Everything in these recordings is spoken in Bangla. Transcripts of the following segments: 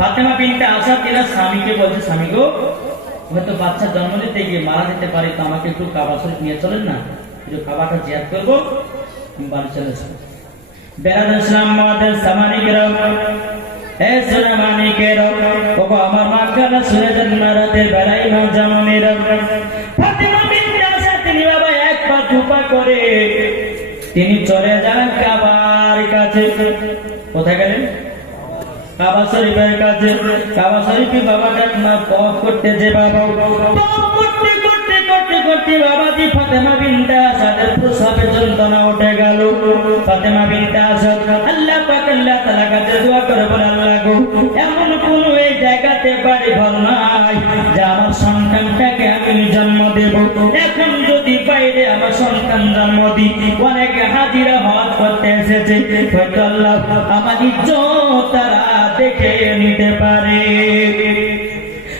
ফাতেমা বিনতে আসাদ তিনার স্বামীকে বলছে, স্বামী গো, হয়তো বাচ্চা জন্ম দিতে গিয়ে মারা যেতে পারে, তো আমাকে একটু কাবা শরীফ নিয়ে চলেন না, একটু কাবাটা জিয়ারত করবো, বাড়ি চলে এসো। বেরাদ ইসলাম মাদের সামানিকেরাম, হে সোনা মানিকেরাম, ওগো আমার মাখানা শুনে যান না, রাতে বেড়াই মা জামানেরা। ফাতেমা বিনতে আসাদ তিনি বাবা এক পা দুপা করে তিনি চলে যান কাবার কাছে। কোথায় গেলেন? কাবা শরীফের কাছে। কাবা শরীফে বাবাটা না তওয়াফ করতে যে বাবা তওয়াফ করতে করতে করতে করতে বাবাজি ফাতেমা বিনতে আসাদের প্রসবের যন্ত্রণা উঠে গেল। ফাতেমা বিনতে আসাদ আল্লাহ পাক আল্লাহ তাআলা কাছে দোয়া করে বলে, আল্লাহ গো, এমন কোন এই জায়গাতে বাড়ি ঘর নাই যে আমার সন্তানটাকে আমি জন্ম দেব। এখন যদি বাইরে আমার সন্তান জন্ম দিই, অনেকে হাজিরা হজ করতে এসেছে, হয়তো আল্লাহ আমার ইজ্জত তারা দেখে নিতে পারে।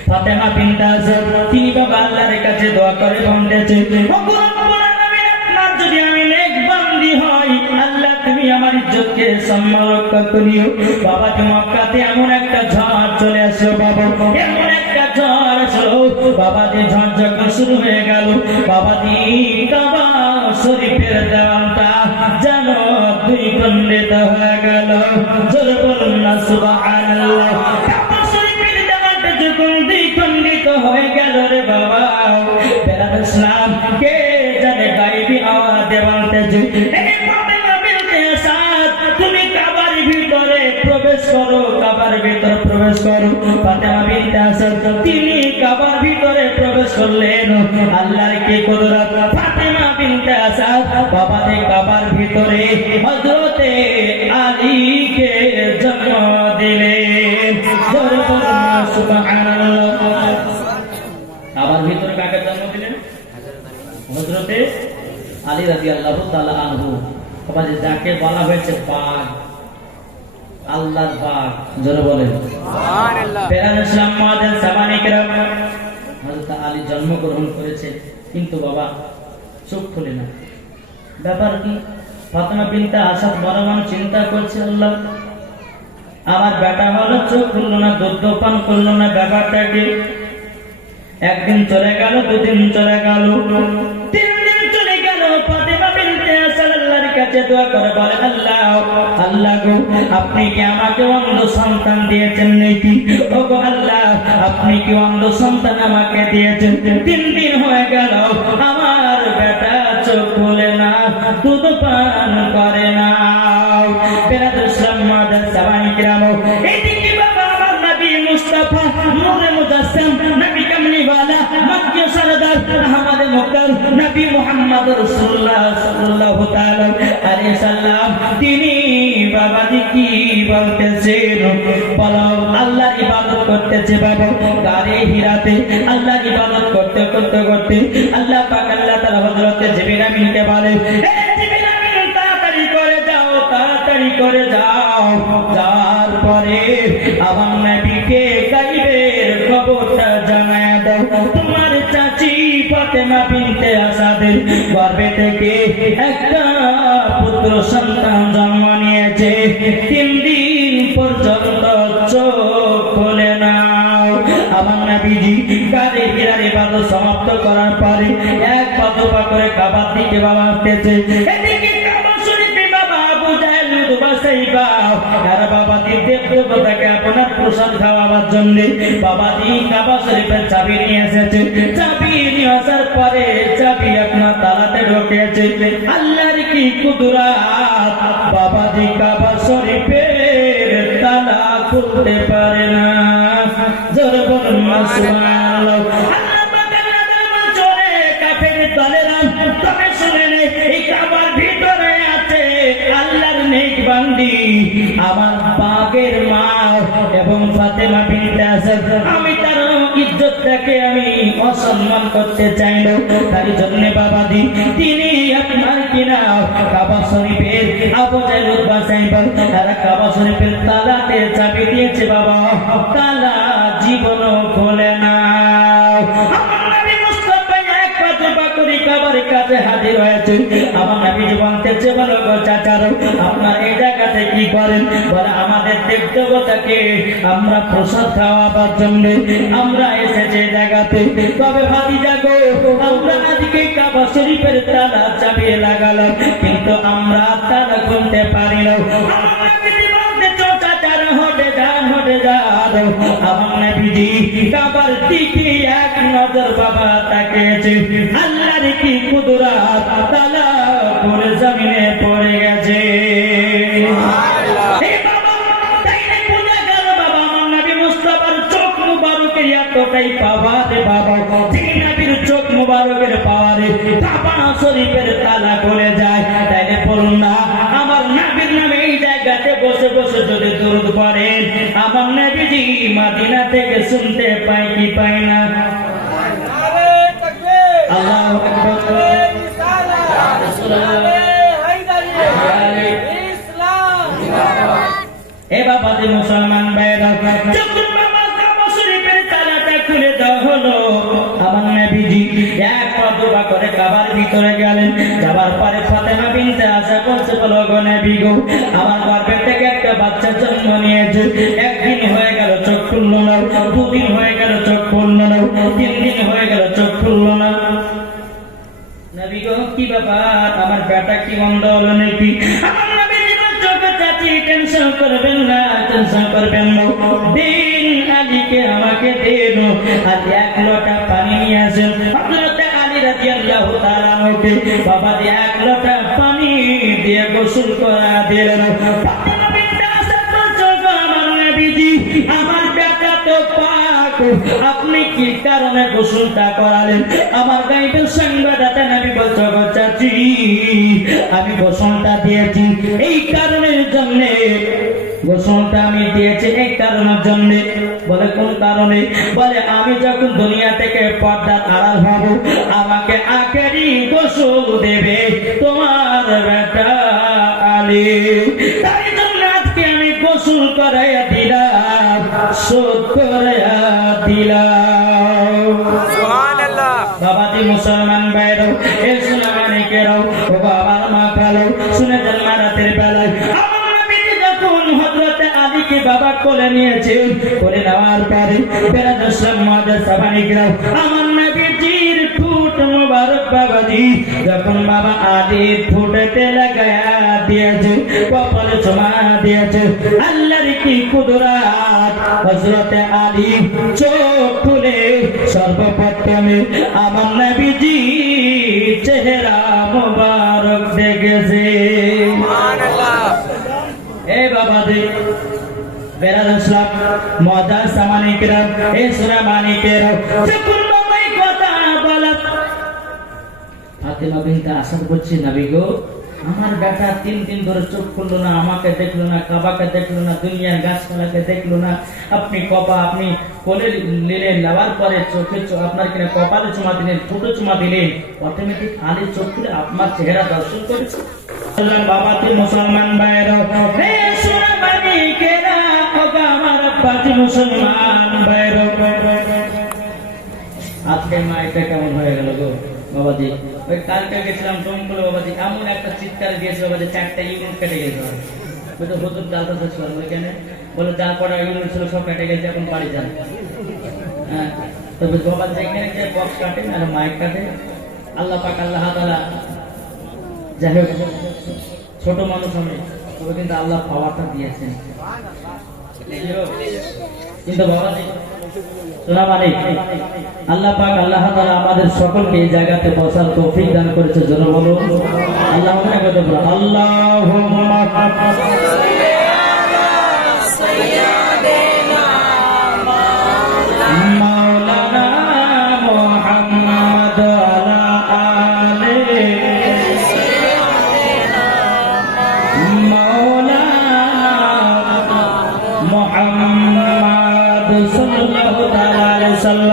ফাতেমা বিনতে আসাদ তিনি বাবা আল্লাহর কাছে দোয়া করে বলেছে, ওগো রব্বুল আলামিন, আপনার যদি আমি নেক বান্দি হই, আল্লাহ তুমি আমার ইজ্জতকে সম্মান রক্ষা করিও। বাবা মক্কাতে এমন একটা ঝড় চলে আসলো, বাবা এমন একটা ঝড় আসলো, বাবা যে ঝড় যখন শুরু হয়ে গেল, বাবা দি কাবা শরীফের দেওয়ালটা যেন দুই খণ্ডিত হয়ে গেল। জোরে বলুন না সুবহানাল্লাহ। কাবা শরীফের দেওয়ালটা যখন দুই খণ্ডিত হয়ে গেল রে বাবা, বেলাল ইসলাম কে জানে গায়বী আওয়াজে বলতেছে, এই ফাতেমা বিনতে আসাদ, তুমি কাবার ভিতরে প্রবেশ করো, কাবার ভিতরে প্রবেশ করো। ফাতেমা বিনতে আসাদ তিনি কাবার ভিতরে প্রবেশ করলেন। আল্লাহর কি কুদরত! ফাতেমা বিনতে আসাদ বাবা যে কাবার ভিতরে হযরতে আলীকে জন্ম দিলেন। জোরে বলুন সুবহানাল্লাহ। কাবার ভিতরে কাকে জন্ম দিলেন? হযরতে আলী রাদিয়াল্লাহু তাআলা আনহু। বাবা যে যাকে বলা হয়েছে বাঘ, আল্লাহর বাঘ, জোরে বলেন সুবহানাল্লাহ। বেলাল ইসলাম মাদের সামানিকরাম, হযরত আলী জন্মগ্রহণ করেছে, কিন্তু বাবা চোখ খুলে না। ব্যাপার কি? ফাতেমা বিনতে আসাদ মরমান চিন্তা করছে, আল্লাহ আমার বেটা হলো, চোখ খুললো না, দুধ পান করলো না, ব্যাপারটা কি? একদিন চলে গেল, দুদিন চলে গেল, 3 দিন চলে গেল। ফাতেমা বিনতে আসাদ আল্লাহর কাছে দোয়া করে বলে, আল্লাহ আল্লাহ গো, আপনি কি আমাকে অন্ধ সন্তান দিয়েছেন নাকি? ওগো আল্লাহ, আপনি কি অন্ধ সন্তান আমাকে দিয়েছেন? 3 দিন হয়ে গেল, আমার বেটা চোখ খুলে না, দুধ পান করে না। বেলাল ইসলাম মাদার সাবানি কিরাম, এইদিকে বাবা আমার নবী মুস্তাফা নূরে মুজাসসাম, নবী কামলিওয়ালা, মক্কি সরদার, আহমদ মুক্তার, নবী মুহাম্মদ রাসূলুল্লাহ সাল্লাল্লাহু তাআলা আলাইহি সাল্লাম তিনি বাবাজি কি বলতেছেন? বলো, আল্লাহর ইবাদত করতেছে বাবা গারে হিরাতে। আল্লাহর ইবাদত করতে করতে করতে আল্লাহ পাক আল্লাহ তাআলা হযরত জিবরিল আমিনকে বলে, হে জিবরিল আমিন, তাড়াতাড়ি করে যাও, তাড়াতাড়ি করে যাও। যার পরে আমার নবীকে গায়বের খবরটা জানায় দাও, তোমার চাচি ফাতেমা বিনতে আসাদের গর্ভে থেকে একটা পুত্র সন্তান জন্ম নিয়েছে। 3 দিন পর্যন্ত চোখ খোলে না। আমার নবীজি গায়ে হিরার ইবাদত সমাপ্ত করার পরে এক পা দুপা করে কাবার দিকে বাবা আসতেছে। এদিকে কাবা শরীফে বাবা আবু জাহেল দুবা সাইবা আর বাবা দেব দেবতাকে আপনার প্রসাদ খাওয়াবার জন্য বাবাজি কাবা শরীফের চাবি নিয়ে এসেছে। চাবি নিয়ে আসার পরে চাবি আপনার তালাতে ঢুকেছে। আল্লাহর কি কুদরত! বাবাজি কাবা শরীফের তালা খুলতে পারে না। জোরে বলুন সুবহানাল্লাহ। আল্লাহ পাক আল্লাহ চলে কাফের দলেরা, তবে শুনেন এই কাবার ভিতরে আছে আল্লাহর নেক বান্দি আমার পাকের মা এবং ফাতেমা বিনতে আসাদ। আমি তার ইজ্জতটাকে আমি অসম্মান করতে চাই না, তার জন্য বাবাজি তিনি আপনার কিনা কাবা শরীফের আবু জাহেল উতবা সাইবা তারা কাবা শরীফের তালাতে চাবি দিয়েছে বাবা, তালা জীবনও খোলে না। আমার নবী মুস্তাফা এক পা দুপা করে কাবার কাছে হাজির হয়েছে। আমার নবী বলতেছে, বলো গো চাচারা, আপনার এই জায়গাতে কি করেন? বলে আমাদের দেবতাকে আমরা প্রসাদ খাওয়াবার জন্য আমরা এসেছি এই জায়গাতে। তবে ভাতিজা গো, আমরা আজকে কাবা শরীফের তালা চাবিয়ে লাগালাম, কিন্তু আমরা তালা খুলতে পারি না। আমার নবীজি কাবার দিকে এক নজর বাবা তাকিয়েছে, আল্লাহর কি কুদরত, তালা করে জমিনে পড়ে গেছে। এতটাই পাওয়ারে বাবা, নবীর চোখ মুবারকের পাওয়ারে কাবা শরীফের তালা খুলে যায়। তাইলে বলুন না, আমার নবীর নামে এই জায়গাতে বসে বসে যদি দরুদ পড়েন, আমার নবীজি মদিনা থেকে শুনতে পায় কি পায় না? আল্লাহু আকবার। এ বাবা যে মুসলমান ভাইরা, খুলে দেওয়া হলো। আমার নবীজি এক পা দুপা করে কাবার ভিতরে গেলেন। যাবার পরে ফাতেমা বিনতে আশা করছে, বলো গো নবী গো, আমার গর্ভে থেকে একটা বাচ্চা জন্ম নিয়েছে। একদিন হয়ে গেল চোখ খুললো না, দুদিন হয়ে গেল চোখ খুললো না, 3 দিন হয়ে গেল চোখ খুললো না। নবী গো কি ব্যাপার, আমার বেটা কি বন্ধ হলো নাকি? আমার নবীজি চোখে চাচি, টেনশন করবেন না, টেনশন করবেন না, দিন আলীকে আমাকে দেন, আর 1 লোটা পানি নিয়ে আসেন। হযরত আলী রাদিয়াল্লাহু তাআলা আনহুকে বাবা 1 লোটা পানি দিয়ে গোসল করা দিলেন। ফাতেমা বিনতে আসাদ বলছো, আমার নবীজি আমার বেটা তো পাক, আপনি কি কারণে গোসলটা করালেন? আমার গায়েবের সংবাদদাতা নবী বলছো, গো চাচি আমি গোসলটা দিয়েছি এই কারণের জন্য, গোসলটা আমি দিয়েছি এই কারণের জন্য। বলে কোন কারণে? বলে আমি যখন দুনিয়া থেকে পর্দার আড়াল হব, আমাকে আখেরি গোসল দেবে তোমার বেটা আলী, তাই জন্য আজকে আমি গোসল করাইয়া দিলাম, শোধ করাইয়া দিলাম। সুবহানাল্লাহ। বাবাজি মুসলমান ভাইরা, এ সোনা মানিকেরাও, ও বাবার মা কালো, শুনে যান রাতের বেলায় হযরত আলীকে বাবা কোলে নিয়েছে। কোলে নেওয়ার পরে বেরাদুসলাম মুআদ্দাস সাহাবানিকরাও, আমার নবীজির ঠোঁট মুবারক বাবাজি যখন বাবা আলীর ঠোঁটেতে লাগায়া দিয়েছে, কপালে চুমা দিয়েছে, আল্লাহর কি কুদরত, হযরত আলী চোখ খুলে সর্বপ্রথমে আমার নবীজি চেহারা মুবারক দেখেছে। সুবহানাল্লাহ। এ বাবাজি বেরাদুসলাম মুআদ্দাস সাহাবানিকরাও, এ সোনা মানিকেরাও, যখন বাবা এই কথা বলা, ফাতেমা বিনতে আসাদ বলছে, নবী গো আমার বেটা 3 দিন ধরে চোখ খুললো না, আমাকে দেখলো না, কাবাকে দেখলো না, দুনিয়ার গাছপালাকে দেখলো না। আপনি কোলে নিলেন, নেওয়ার পরে চোখে আপনার কিনা কপালে চুমা দিলেন, ঠোঁটে চুমা দিলেন, অটোমেটিক আলী চোখ খুলে আপনার চেহারা দর্শন করেছে। বাবা তুই মুসলমান ভাইরা, হে সোনা মানিকেরা, ওগো আমার বাজি মুসলমান ভাইরা, আজকে মা এটা কেমন হয়ে গেল গো বাবাজি? ওই কালকে গেছিলাম জঙ্গলে বাবাজি, এমন একটা চিৎকার দিয়েছে বাবাজি, 4টা ইউনিট কেটে গেছে। ওই তো হুজুর ডালটা ছিল ওইখানে, বলে যা পড়া ইউনিট ছিল সব কেটে গেছে, এখন বাড়ি যান। হ্যাঁ, তবে বাবাজি এখানে যে বক্স কাটে আর মাইক কাটে, আল্লাহ পাক আল্লাহ তাআলা, যাই হোক ছোট মানুষ আমি, তবে কিন্তু আল্লাহ পাওয়ারটা দিয়েছেন। কিন্তু বাবাজি সোনা মানিক, আল্লাহ পাক আল্লাহ তাআলা আমাদের সকলকে এই জায়গাতে বসার তৌফিক দান করেছে। জন্য বলো আল্লাহুম্মা আল্লাহুম্মা সাইয়্যিদিনা মাওলানা মুহাম্মদ আলা আলিহি মাওলানা মুহাম্মদ সাল্লাল্লাহু তাআলা আলাইহি সাল্লাম।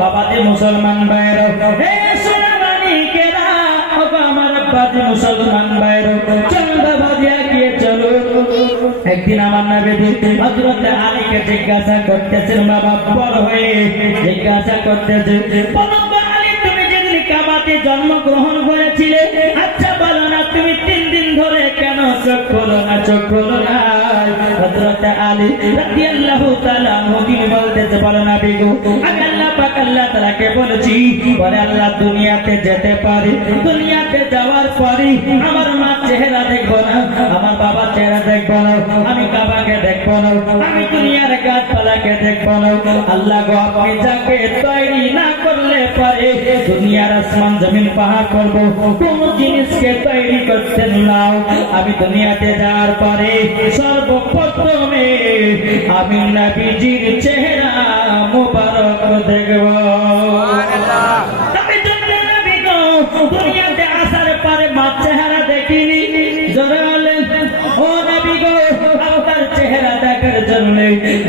বাবাজি মুসলমান ভাইরা, হে সোনা মানিকেরা, ওগো আমার বাবাজি মুসলমান ভাইরা, চন্দা বাজিয়া গিয়ে চলো। একদিন আমার নবী হযরত আলীকে জিজ্ঞাসা করতেছেন, বাবা বড় হয়ে জিজ্ঞাসা করতেছে, বলো আলী তুমি যেদিন কাবা মক্কাতে জন্মগ্রহণ করেছিলে, আচ্ছা বলো না তুমি 3 দিন ধরে কেন চোখ খোলো না, চোখ খোলো না? হযরত আলী রাদিয়াল্লাহু তাআলা তিনি বলতেছে, বলো না বিগো, আমি আল্লাহ পাক আল্লাহ তাআলাকে বলেছি, বলে আল্লাহ দুনিয়াতে যেতে পারি, দুনিয়াতে যাওয়ার পরে আমার মা চেহারা দেখবো না, আমার বাবা চেহারা দেখবো না, আমি কাবাকে দেখবো না, আমি দুনিয়ার গাছপালাকে দেখবো না। আল্লাহ গো আপনি যাকে তৈরি না করলে পারে দুনিয়ার আসমান জমিন পাহাড় করবো, কোন জিনিসকে তৈরি করতেন না। আমি দুনিয়াতে যাওয়ার পরে সর্বপ্রথমে আমি নবীজির চেহারা মুবারক দেখব। আমি নবী গো দুনিয়াতে আসার পরে মা চেহারা দেখিনি, জোরে বলেন ও নবী গো আপনার চেহারা দেখার জন্য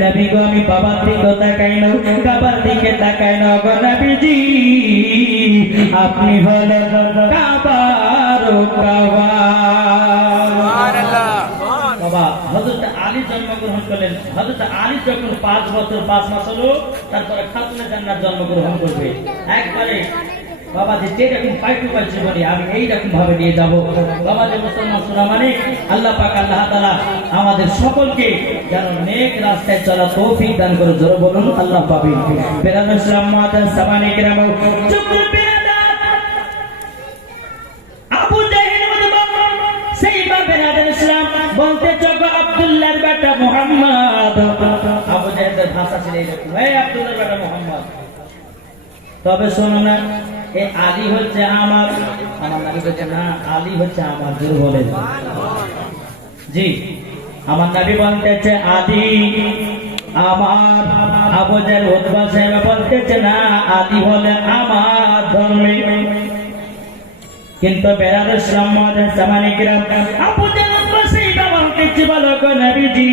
নবী গো আমি বাবার দিকে তাকাই না, কাবার দিকে তাকাই না গো নবীজি, আপনি হলেন কাবার কাবা। বাবা হযরত আলী জন্মগ্রহণ করলেন, হযরত আলী যখন 5 বছর 5 মাস হলো তারপরে খাতুনে জান্নাত জন্মগ্রহণ করবে। একবারে বাবা যেরকম পাইটু পাই জীবনে আমি এইরকম ভাবে নিয়ে যাবো। বাবা যে মুসলমান শোনা মানে আল্লাহ পাক আল্লাহ তাআলা আমাদের সকলকে যেন নেক রাস্তায় চলা তৌফিক দান করে, জোরে বলুন আল্লাহ পাবে। বেরাদার ইসলাম মুআদ্দাস সামানে কিরাম চুকুর বেরাদার আবু জাহেল সেই বা বেরাদার ইসলাম বলতে চোখ আব্দুল্লাহর বেটা মুহাম্মদ। আবু জাহেলের ভাষা ছিল এরকম, এই আব্দুল্লাহর বেটা মুহাম্মদ। তবে শোনো না, এই আলী হচ্ছে আমার নবী বলছে না, আলী হচ্ছে আমার, জোরে বলেন জি। আমার নবী বলতেছে আলী আমার, আবু জাহেল উতবা সাহেব বলতেছে না, আলী হলে আমার ধর্মে। কিন্তু বেরাদার ইসলাম মুআদ্দাস সামানে কিরাম আবু জাহেল বলতেছে, বলো গো নবীজি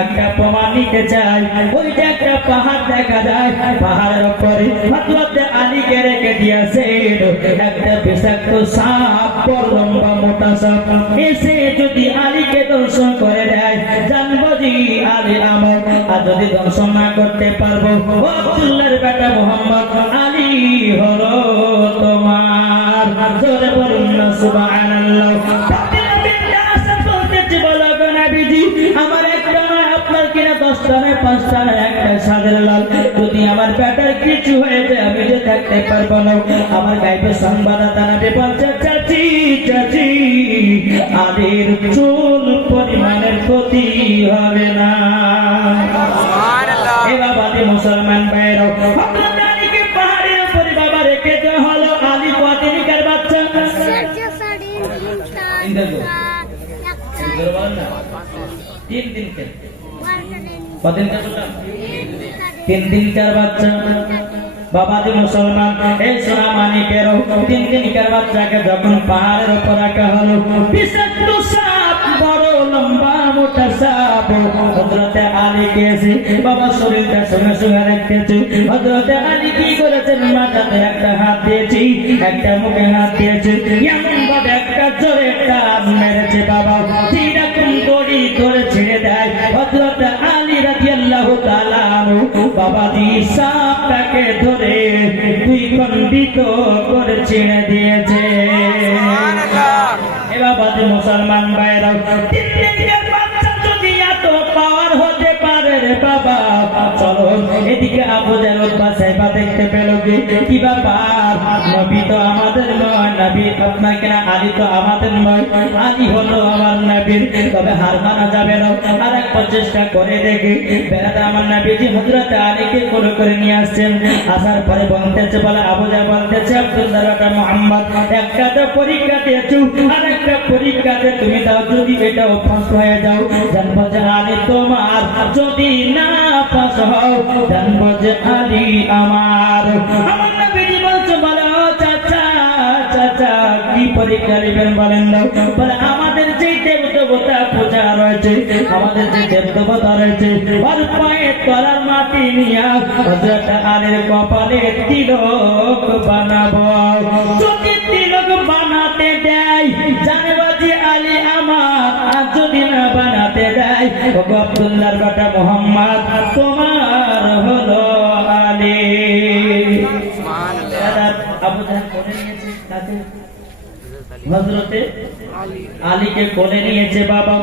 একটা প্রমাণ নিতে চাই। ওই যে একটা পাহাড় দেখা যায়, পাহাড়ের উপরে হযরত আলীকে রেখে দিয়েছে একটা বিষাক্ত সাপ, বড় লম্বা মোটা সাপ। এসে যদি আলীকে দর্শন করে দেয় জানবো যে আলী আমার, আর যদি দর্শন না করতে পারবো ও আব্দুল্লাহর বেটা মুহাম্মদ, আলী হলো তোমার। জোরে বলুন না সুবহানাল্লাহ। আমার একটা নয় আপনার কিনা 10টা নয় 5টা নয়, একটা সাদের লাল। যদি আমার বেটার কিছু হয়ে যায় আমি যে থাকতে পারবো না। আমার গাইবে সংবাদদাতা নবী বলছে, চাচি চাচি আলীর চুল পরিমাণের ক্ষতি হবে না। এ বাবাতে মুসলমান ভাইরাও হযরত আলীকে পাহাড়ের উপরে বাবা রেখে দেওয়া হলো। আলী কতদিনকার বাচ্চা? 3 দিনকার। কদিনকার বললাম? 3 দিনকার বাচ্চা। বাবা যে মুসলমান এই সোনা মানিকেরও 3 দিনকার বাচ্চাকে যখন পাহাড়ের উপর রাখা হলো, বিষাক্ত সাপ, বড় লম্বা মোটা সাপ হযরত আলী কেছে বাবা শরীরটা সঙ্গে সঙ্গে রাখতেছে। হযরত আলী কি করেছেন, মাথাতে একটা হাত দিয়েছি, একটা মুখে হাত দিয়েছে, এমন ভাবে একটা জোরে টান মেরেছে বাবা, যেরকম দড়ি ধরে ছেড়ে দেয় হযরত আলী রাদিয়াল্লাহু তাআলা বাবাজি সাপটাকে ধরে 2 খণ্ডিত করে ছেড়ে দিয়েছে। এ বাবাজি মুসলমান ভাইরা 3 দিনের বাচ্চা যদি এত পাওয়ার হতে পারে রে বাবা, চলো এদিকে আবু জাহেল উতবা সাহেব দেখতে পেল কি ব্যাপার, নবী তো আমাদের নয়, নবী আপনার কিনা আলী তো আমাদের নয়, আলী হলো আমার নবীর। তবে হার মানা যাবে না, আর এক প্রচেষ্টা করে দেখি। বেরাদা আমার নবীজি হযরত আলীকে কোলে করে নিয়ে আসছেন। আসার পরে বলতেছে, বলে আবু জাহেল বলতেছে, আব্দুল্লাহর বেটা মুহাম্মদ একটা তো পরীক্ষা দিয়েছো, আর একটা পরীক্ষাতে তুমি দাও, যদি এটা পাস হয়ে যাও জানবো যে আলী তোমার, যদি না পাস হও জানবো যে আলী আমার। আমার নবীজি বলছে, বলে ও চাচা চাচা কি পরীক্ষা নেবেন বলেন না? বলে আমাদের যে দেবতা পূজা রয়েছে, আমাদের যে দেবতা রয়েছে, ওর পায়ে তলার মাটি নিয়ে হযরত আলীর কপালে তিলক বানাবো। যদি তিলক বানাতে দেয় জানবো যে আলী আমার, আর যদি না বানাতে দেয় ও আব্দুল্লাহর বেটা মুহাম্মদ তোমার হলো আলী। আবু জাহেল হযরতে আলীকে কোলে নিয়েছে বাবা।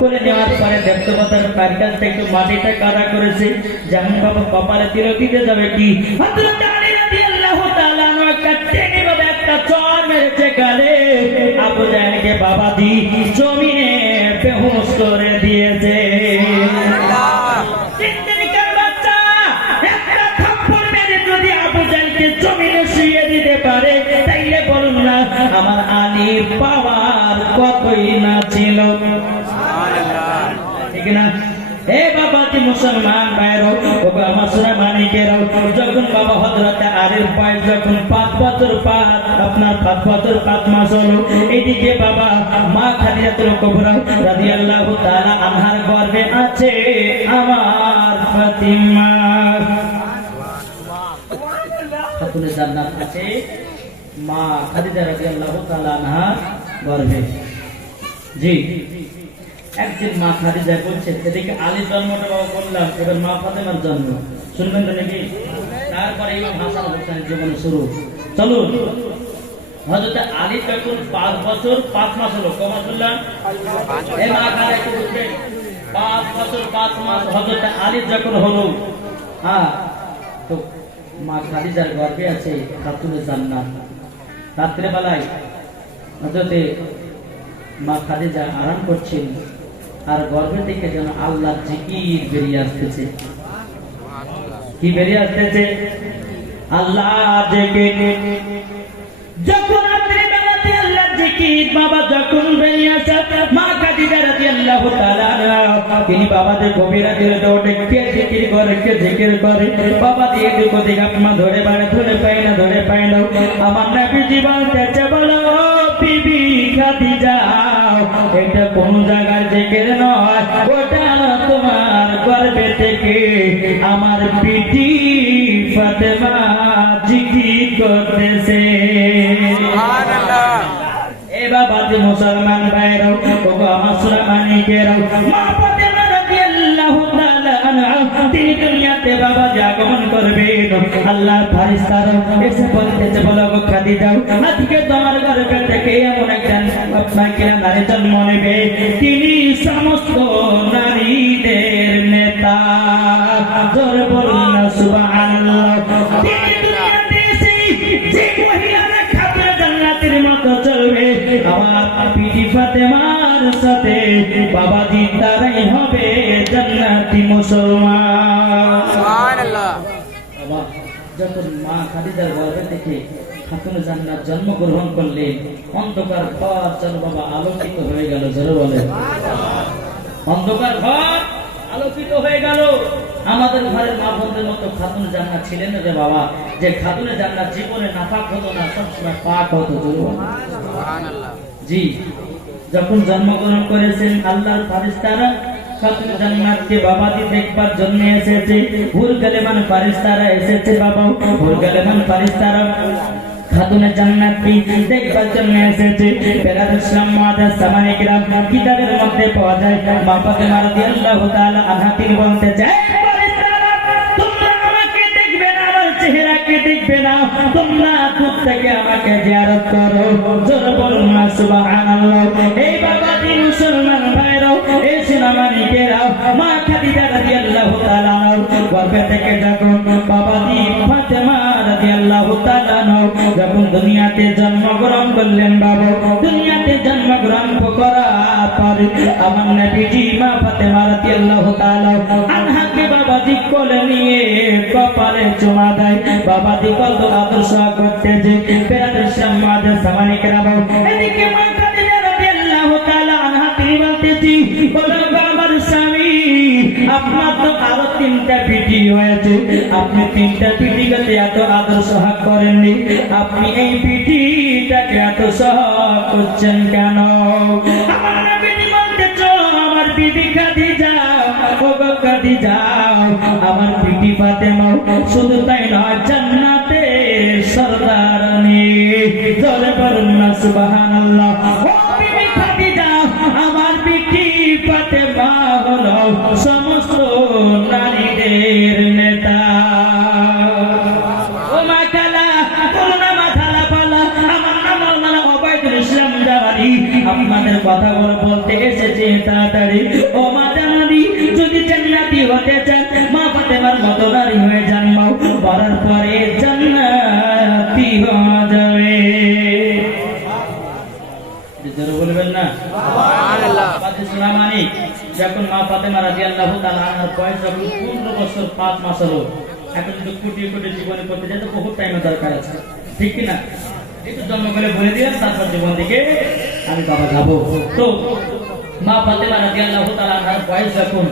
কোলে নেওয়ার পরে দেখতে পাতার কারকাসটা একটু মাটিটা কাদা করেছে, যেমন বাবা কপালে তিল দিতে যাবে কি হযরত আলী রাদিয়াল্লাহু তাআলা আনহু একটা টেনে বাবা একটা চড় মেরেছে গালে। আবু জাহেলকে বাবা দি জমিনে বেহুশ করে দিয়েছে। সিদ্দিকের বাচ্চা একটা থাপ্পড় মেরে যদি আবু জাহেলকে জমিনে শুইয়ে দিতে পারে, তাইলে বলুন না আমার আলীর পাওয়ার কতই না ছিল, ঠিক না? হে বাবা কি মুসলমান ভাইরো, বাবা মাসুরা মানিকেরাও, যখন বাবা হযরত আলীর বয়স যখন 5 বছর আপনার 5 বছর 5 মাস হলো, এদিকে বাবা মা খাদিজাতুল কুবরা রাদিয়াল্লাহু তাআলা আনহার গর্ভে আছে আমার ফাতিমা। খাতুনে জান্নাত আছে মা খাদিজা রাদিয়াল্লাহু তাআলা আনহার গর্ভে। জি, একদিন মা খাদিজা বলছে, এদিকে আলীর জন্মটা বাবা বললাম, এবার মা ফাতেমার জন্ম শুনবেন তো নাকি? তারপরে ইমাম হাসান হোসেনের জীবনে শুরু। চলুন, হযরত আলী যখন 5 বছর 5 মাস হলো, কত মাস বললাম? এই মা খাদিজা একটু বুঝবেন, 5 বছর 5 মাস হযরত আলী যখন হলো, হ্যাঁ, তো মা খাদিজার গর্ভে আছে খাতুনে জান্নাত। রাত্রে বেলায় হযরতে মা খাদিজা আরাম করছেন, আর গর্ভে থেকে যেন আল্লাহর জিকির বেরিয়ে আসতেছে। কি বেরিয়ে আসতেছে? আল্লাহ জিকির। যখন রাত্রে বেলাতে আল্লাহর জিকির বাবা যখন বেরিয়ে আসে, মা খাদিজা রাদিয়াল্লাহু তাআলা তিনি বাবাদের গভীর রাতে ওঠে, কে জিকির করে কে জিকির করে, বাবা দিয়ে দুটো দিক আপনা ধরে বাড়ে ধরে পাই না ধরে পাই না। আমার নবীজি বলতেছে, বলো বিবি খাদিজা, এটা কোন জায়গার জিকির নয়, ওটা তোমার গর্ভে থেকে আমার বিটি ফাতেমা জিকির করতেছে। সুবহানাল্লাহ। এ বাবা যে মুসলমান ভাইরাও, ওগো আমার সুরা মানিকেরাও, মা ফাতেমা রাদিয়াল্লাহু তাআলা আনহা তিনি দুনিয়াতে বাবা আগমন করবেন, আল্লাহ ফেরেশতারা এসে বলতেছে, বলো গো খাদিজা, আজকে তোমার গর্ভে থেকে এমন একজন আপনাকে নারী জন্ম নেবে, তিনি সমস্ত নারীদের নেতা। জোরে বলুন না সুবহানাল্লাহ। তিনি দুনিয়াতে এসে যে মহিলারা খাতুনে জান্নাতের মতো চলবে, আমার বিবি ফাতেমার সাথে বাবাজি তারাই হবে জান্নাতি মুসলমান। সুবহানাল্লাহ। বাবা যখন মা খাদিজার গর্ভে থেকে খাতুনে জান্নাত জন্মগ্রহণ করলেন, অন্ধকার ঘর যেন বাবা আলোকিত হয়ে গেল। জোরে বলে, অন্ধকার ঘর আলোকিত হয়ে গেল। আমাদের ঘরের মা বোনদের মতো খাতুনে জান্নাত ছিলেন রে বাবা, যে খাতুনে জান্নাত জীবনে নাপাক হতো না, সবসময় পাক হতো। সুবহানাল্লাহ। জি, যখন জন্মগ্রহণ করেছেন আল্লাহর ফেরেশতারা খাতুনে জান্নাতকে বাবাজি দেখবার জন্য এসেছে। ভুল গলেমান ফেরেশতারা এসেছে বাবা, ভুল গলেমান ফেরেশতারা খাতুনে জান্নাতকে দেখবার জন্য এসেছে। বেরাদুল ইসলাম মুআদ্দাস সামানে কিরাম কিতাবের মধ্যে পাওয়া যায়, মা ফাতেমা রাদিয়াল্লাহু তাআলা আনহা তিনি বলতে চায়, তোমরা আমাকে দেখবে না, আমার চেহারাকে দেখবে না, তোমরা দূর থেকে আমাকে জিয়ারত করো। জোরে বলুন না সুবহানাল্লাহ। এই বাবাজি মুসলমান ভাইরাও, এই সোনামানিকেরাও, মা খাদিজা রাদিয়াল্লাহু তাআলা গর্ভে থেকে যখন বাবাজি ফাতেমা রাদিয়াল্লাহু তাআলা যখন দুনিয়াতে জন্মগ্রহণ করলেন বাবা, দুনিয়াতে জন্মগ্রহণ করার পর আমার নবীজি মা ফাতেমা রাদিয়াল্লাহু তাআলা আনহাকে বাবাজি কোলে নিয়ে কপালে চুমা দেয়। বাবাজি কত আদর্শ করতে যে বেরাদুল ইসলাম মুআদ্দাস সামানে কিরাম, এদিকে মা খাদিজা রাদিয়াল্লাহু তাআলা আনহা তিনি বলতেছি, বলো আমার স্বামী, আপনার তো আরো 3টা পিটি হয়েছে, আপনি 3টা পিটিকে এত আদর্শ করেননি, আপনি এই পিটিটাকে এত সহ করছেন কেন? আমার নবীজি বলতেছ, আমার বিবি খাদিজা, ওগো খাদিজা, আমার বিবি ফাতেমা শুধু তাই নয়, জান্নাতের সরদারনি। জোরে বলুন না সুবহানাল্লাহ। ও বিবি খাদিজা, আমার বিবি ফাতেমা হলো সমস্ত নারীদের নেতা। ও মা খালা, বলো না মা খালা, বলো আমার নাম মাওলানা ওবায়দুল ইসলাম তাড়াতাড়ি ও মা জানানি যদি জান্নাতি হতে চান মা ফাতেমার মতো নারী হয়ে জন্মাও করার পরে জান্নাতি হয়ে যাবে জোরে বলবেন না সুবহানাল্লাহ বাদে সুলামানি যখন মা ফাতেমা রাদিয়াল্লাহু তাআলা আনহার বয়স যখন 15 বছর 5 মাস হলো এখন তো কোটি কোটি জীবনে করতে যেতে বহুত টাইমের দরকার আছে ঠিক কি না একটু জন্ম করে বলে দিলাম তারপর জীবন দিকে আমি বাবা যাব তো মা ফাতেমা রাদিয়াল্লাহু তাআলা আনহার বয়স যখন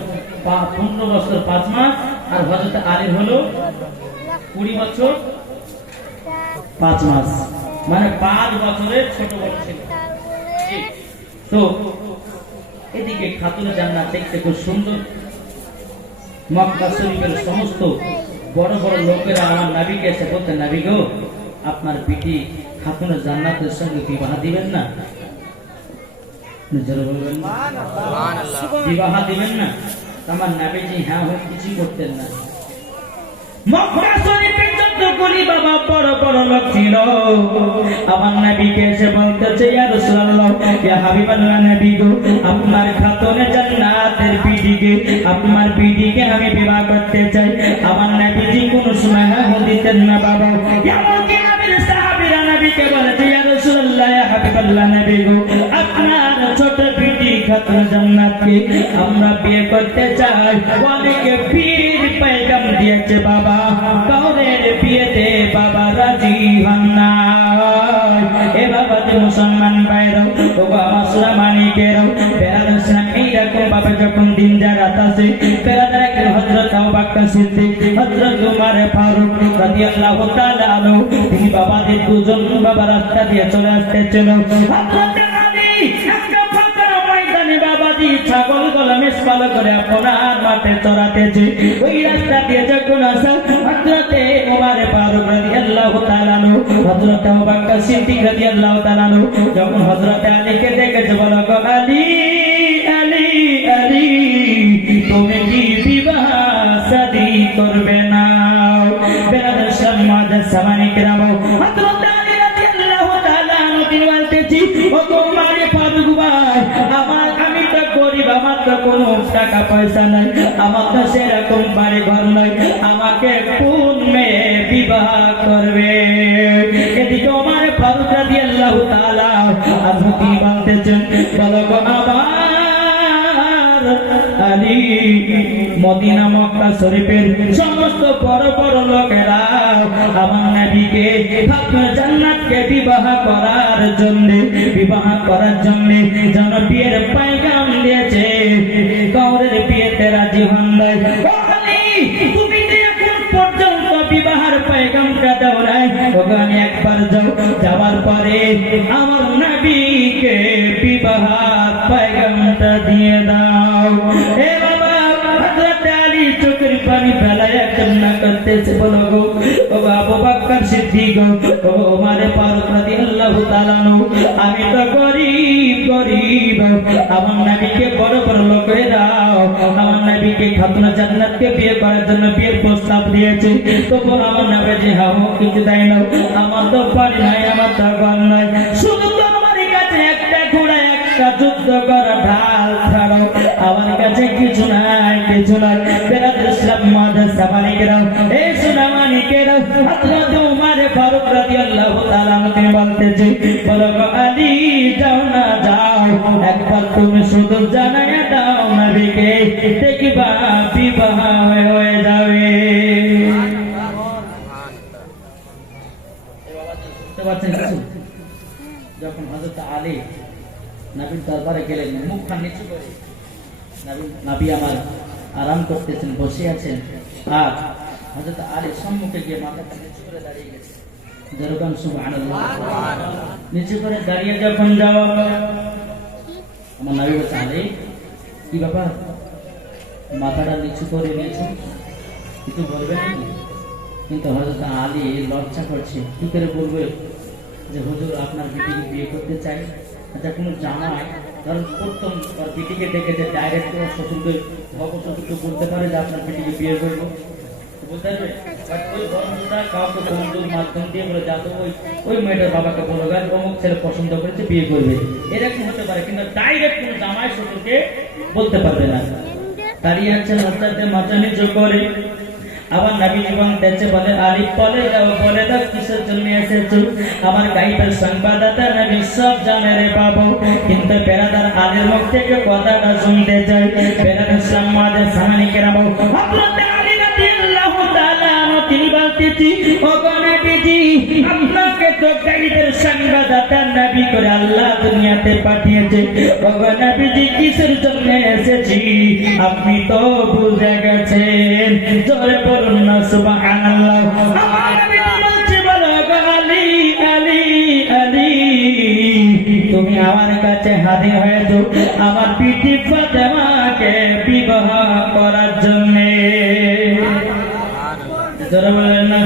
15 বছর 5 মাস আর হযরত আলী হলো 20 বছর 5 মাস মানে 5 বছরের ছোট বড় ছিল তো এদিকে খাতুনে জান্নাত দেখতে খুব সুন্দর মক্কা শরীফের সমস্ত বড় বড় লোকেরা আমার নবীকে এসে বলতে নবী গো আপনার বিটি খাতুনে জান্নাতের সঙ্গে বিবাহ দিবেন না জোরে বলবেন সুবহানাল্লাহ বিবাহ দিবেন না আমার নবীজি হ্যাঁ হয় কিছু করতেন না মক্কা শরীফের যতগুলি বাবা বড় বড় লোক ছিল আমার নবীকে এসে বলতেছে ইয়া রাসূলুল্লাহ ইয়া হাবিবাল্লাহ নবী গো আপনার খাতুনে জান্নাতের বিটিকে আপনার বিটিকে আমি বিবাহ করতে চাই আমার নবীজি কোন সময় হ্যাঁ দিতেন না বাবা এমনকি নবীর সাহাবীরা নবীকে বলেছে ইয়া রাসূলুল্লাহ ইয়া হাবিবাল্লাহ নবী গো আপনার ছোট বিটি খাতুনে জান্নাতকে আমরা বিয়ে করতে চাই অনেকে পীর পয়গাম দিয়েছে বাবা কাউরের বিয়েতে বাবা রাজি হন না এ বাবা যে মুসলমান ভাইরাও ও আমার সুলামানিকেরাও বেরাদার ইসলাম এইরকম বাবা যখন দিন যা রাত আসে বেরাদার একজন হযরত আবু বকর সিদ্দিক হযরত উমর ফারুক রাদিয়াল্লাহু তাআলা আনহু তিনি বাবাদের দুজন বাবা রাস্তা দিয়ে চলে আসতেছিল হযরত আলী একটা ফাঁকা ময়দানে বাবাজি ছাগল গলা মেষপাল করে আপনার মাঠে চড়াতেছে ওই রাস্তা দিয়ে যখন আসা হযরতে উমর ফারুক রাদিয়াল্লাহু তাআলা আনহু হযরত আবু বকর সিদ্দিক রাদিয়াল্লাহু তাআলা আনহু যখন হযরত আলীকে দেখেছে বলো গো আলী আলী আলী তুমি কি বিবাহ শাদী করবে না বেরাদার সমাজ সামানিক রামো হযরত আলী রাদিয়াল্লাহু তাআলা আনহু তিনি বলতেছি ও গো উমর ফারুক ভাই আমি তো গরিব আমার তো কোনো টাকা পয়সা নাই আমার তো সেরকম বাড়ি ঘর নাই আমাকে কোন মেয়ে বিবাহ করবে এদিকে উমর ফারুক রাদিয়াল্লাহু তাআলা আনহু তিনি বলতেছেন বলো গো আমার আলী মদিনা মক্কা শরীফের সমস্ত বড় বড় লোকেরা আমার নবীকে খাতুনে জান্নাতকে বিবাহ করার জন্য যেন বিয়ের পয়গাম দিয়েছে কাউরের বিয়েতে রাজি হন নাই ও আলী তুমি তো এখন পর্যন্ত বিবাহের পয়গামটা দাও নাই ওখানে একবার যাওয়ার পরে আমার নবীকে বিবাহ পয়গামটা দিয়ে দাও এ বাবা হযরত আলী চোখের পানি ফেলায় কান্না করতেছে বলো গো ও আবু বকর সিদ্দিক ও উমর ফারুক রাদিয়াল্লাহু তাআলা আনহু আমি তো গরিব আমার নবীকে বড় বড় লোকেরা আমার নবীকে খাতুনে জান্নাতকে বিয়ে করার জন্য বিয়ের প্রস্তাব দিয়েছে তো আমার নবীজি হাও কিছু দেয় না আমার তো পারি নাই আমার তো ঘর নাই শুধু তো আমার কাছে একটা ঘোড়া একটা যুদ্ধ করা ঢাল ছাড়ো আমার কাছে কিছু নাই বেরাদার ইসলাম মাদার সামানিকেরা এই সুনামানিকেরা হযরত উমর ফারুক রাদিয়াল্লাহু তাআলা আনহু তিনি বলতেছে বলো গো আলী যাও না যাও একবার তুমি শুধু জানায়া দাও নবীকে দেখবা বিবাহ হয়ে যাবে যখন হযরত আলী নবীর দরবারে গেলেন মুখখান নিচু করে নবী আমার আরাম করতেছেন বসে আছেন আর হযরত আলী সম্মুখে গিয়ে মাথাটা নিচু করে দাঁড়িয়ে গেছে যেরকম সুবহানাল্লাহ নিচু করে দাঁড়িয়ে যখন যাও আমার নবী বলছে আলী কি ব্যাপার মাথাটা নিচু করে নিয়েছো কিছু বলবে নাকি কিন্তু হযরত আলী লজ্জা করছে কি করে বলবে যে হুজুর আপনার বিটিকে বিয়ে করতে চাই আচ্ছা কোনো জামাই ধরুন প্রথম তার বিটিকে দেখে যে ডাইরেক্ট শ্বশুরকে শ্বশুরকে বলতে পারে যে আপনার বিটিকে বিয়ে করবো বুঝতে পারবে? বাট ওই বন্ধুটা কাউকে বন্ধুর মাধ্যম দিয়ে বলে যাতে ওই মেয়েটার বাবাকে বলো গাছ অমুক ছেলে পছন্দ করেছে বিয়ে করবে, এরকম হতে পারে, কিন্তু ডাইরেক্ট কোনো জামাই শ্বশুরকে বলতে পারবে না। দাঁড়িয়ে আছেন হঠাৎ মাথা নিচু করে, আবার নবী জীবন তেছে বলে আলী বলে দাও কিসের জন্য এসেছো? আমার গাইবের সংবাদদাতা নবী সব জানে রে বাবু, কিন্তু বেরাদার আলীর মুখ থেকে কথাটা শুনতে চাই। বেরাদার সমাজের সামনে কেরাম হযরত আলী রাদিয়াল্লাহু তাআলা তিনি বলতেছি, ও নবীজি আপনাকে তো গাইবের সংবাদদাতা নবী করে আল্লাহ দুনিয়াতে পাঠিয়েছে। ও নবীজি কিসের জন্য এসেছি আপনি তো বুঝে গেছেন, জোরে বলুন না সুবহানাল্লাহ। আমার নবী বলছে বলো আলী আলী আলী, তুমি আমার কাছে হাজির হয়েছো আমার বিটি ফাতেমাকে বিবাহ করার জন্য, জোরে বলবেন না,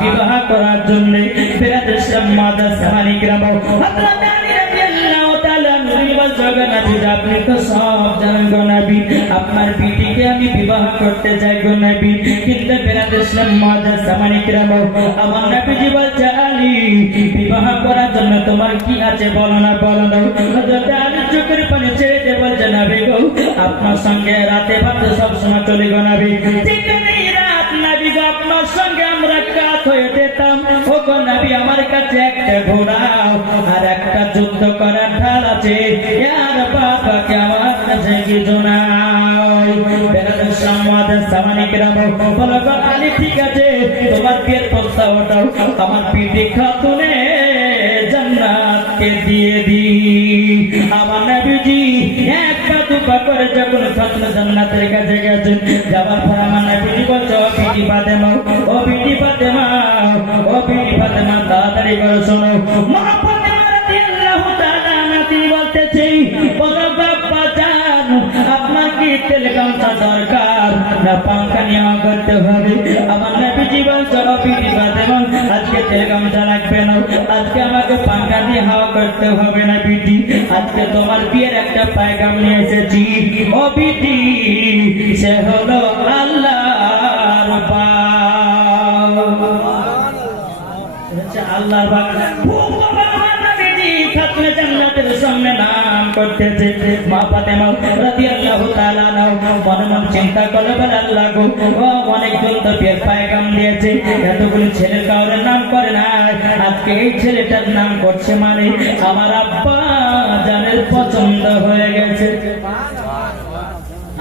বিবাহ করার জন্য। বেরাদের সমাজের সামনে কেরাম হযরত আলী রাদিয়াল্লাহু তাআলা নবী বলছেন নবী আপনি তো সব জানেন গো নবী, আপনার বিটিকে আমি বিবাহ করতে চাই গো নবী, কিন্তু বেরাদের সমাজের সামনে কেরাম আমার নবীজি বলছে আলী বিবাহ করার জন্য তোমার কি আছে বলো না বলো না। হযরত আলী চোখের পানি ছেড়ে দিয়ে বলছে নবী গো আপনার সঙ্গে রাতে ভাতে সব সময় চলে গো নবী, যেখানে রাত নবী গো আপনার সঙ্গে আমরা কাত হয়ে যেতাম। ও গো নবী আমার কাছে একটা ঘোড়া আর একটা যুদ্ধ করার ঢাল আছে, আর বাবাকে আমার কাছে কিছু নাই। বেরাদের সমাজের সামনে কেরাম বলো গো আলী ঠিক আছে তোমার বিয়ের প্রস্তাব ওঠাও, আমার বিটি খাতুনে জান্নাতকে দিয়ে দি। আমার নবীজি এক পা দু পা করে যখন খাতুনে জান্নাতের কাছে গেছেন, যাবার পর আমার নবীজি বলছে ও বিটি ফাতেমা, ও বিটি ফাতেমা, ও বিটি ফাতেমা তাড়াতাড়ি করে শোনো। মা ফাতেমা রাদিয়াল্লাহু তাআলা তিনি বলতেছে বলো বাবা জান আপনার কি তেল গামছা দরকার না পাঙ্খা নেওয়া করতে হবে? আমার নবীজি বলছে ও বিটি ফাতেমা আজকে তেল গামছা লাগবে না, আজকে আমাকে পাঙ্খা দিয়ে হাওয়া করতে হবে না বিটি, আজকে তোমার বিয়ের একটা পায়গাম নিয়ে এসেছি। ও বিটি সে হলো আল্লাহর পাক, আল্লাহর পাক খাতুনে জান্নাতের সামনে নাম করতেছে। মা ফাতেমা রাদিয়াল্লাহু তাআলা মনে মনে চিন্তা করে বলে আল্লাহ গো অনেকজন তো বিয়ের পায়গাম দিয়েছে, এতগুলো ছেলের কাউরের নাম করে না, আজকে এই ছেলেটার নাম করছে মানে আমার আব্বা জানের পছন্দ হয়ে গেছে,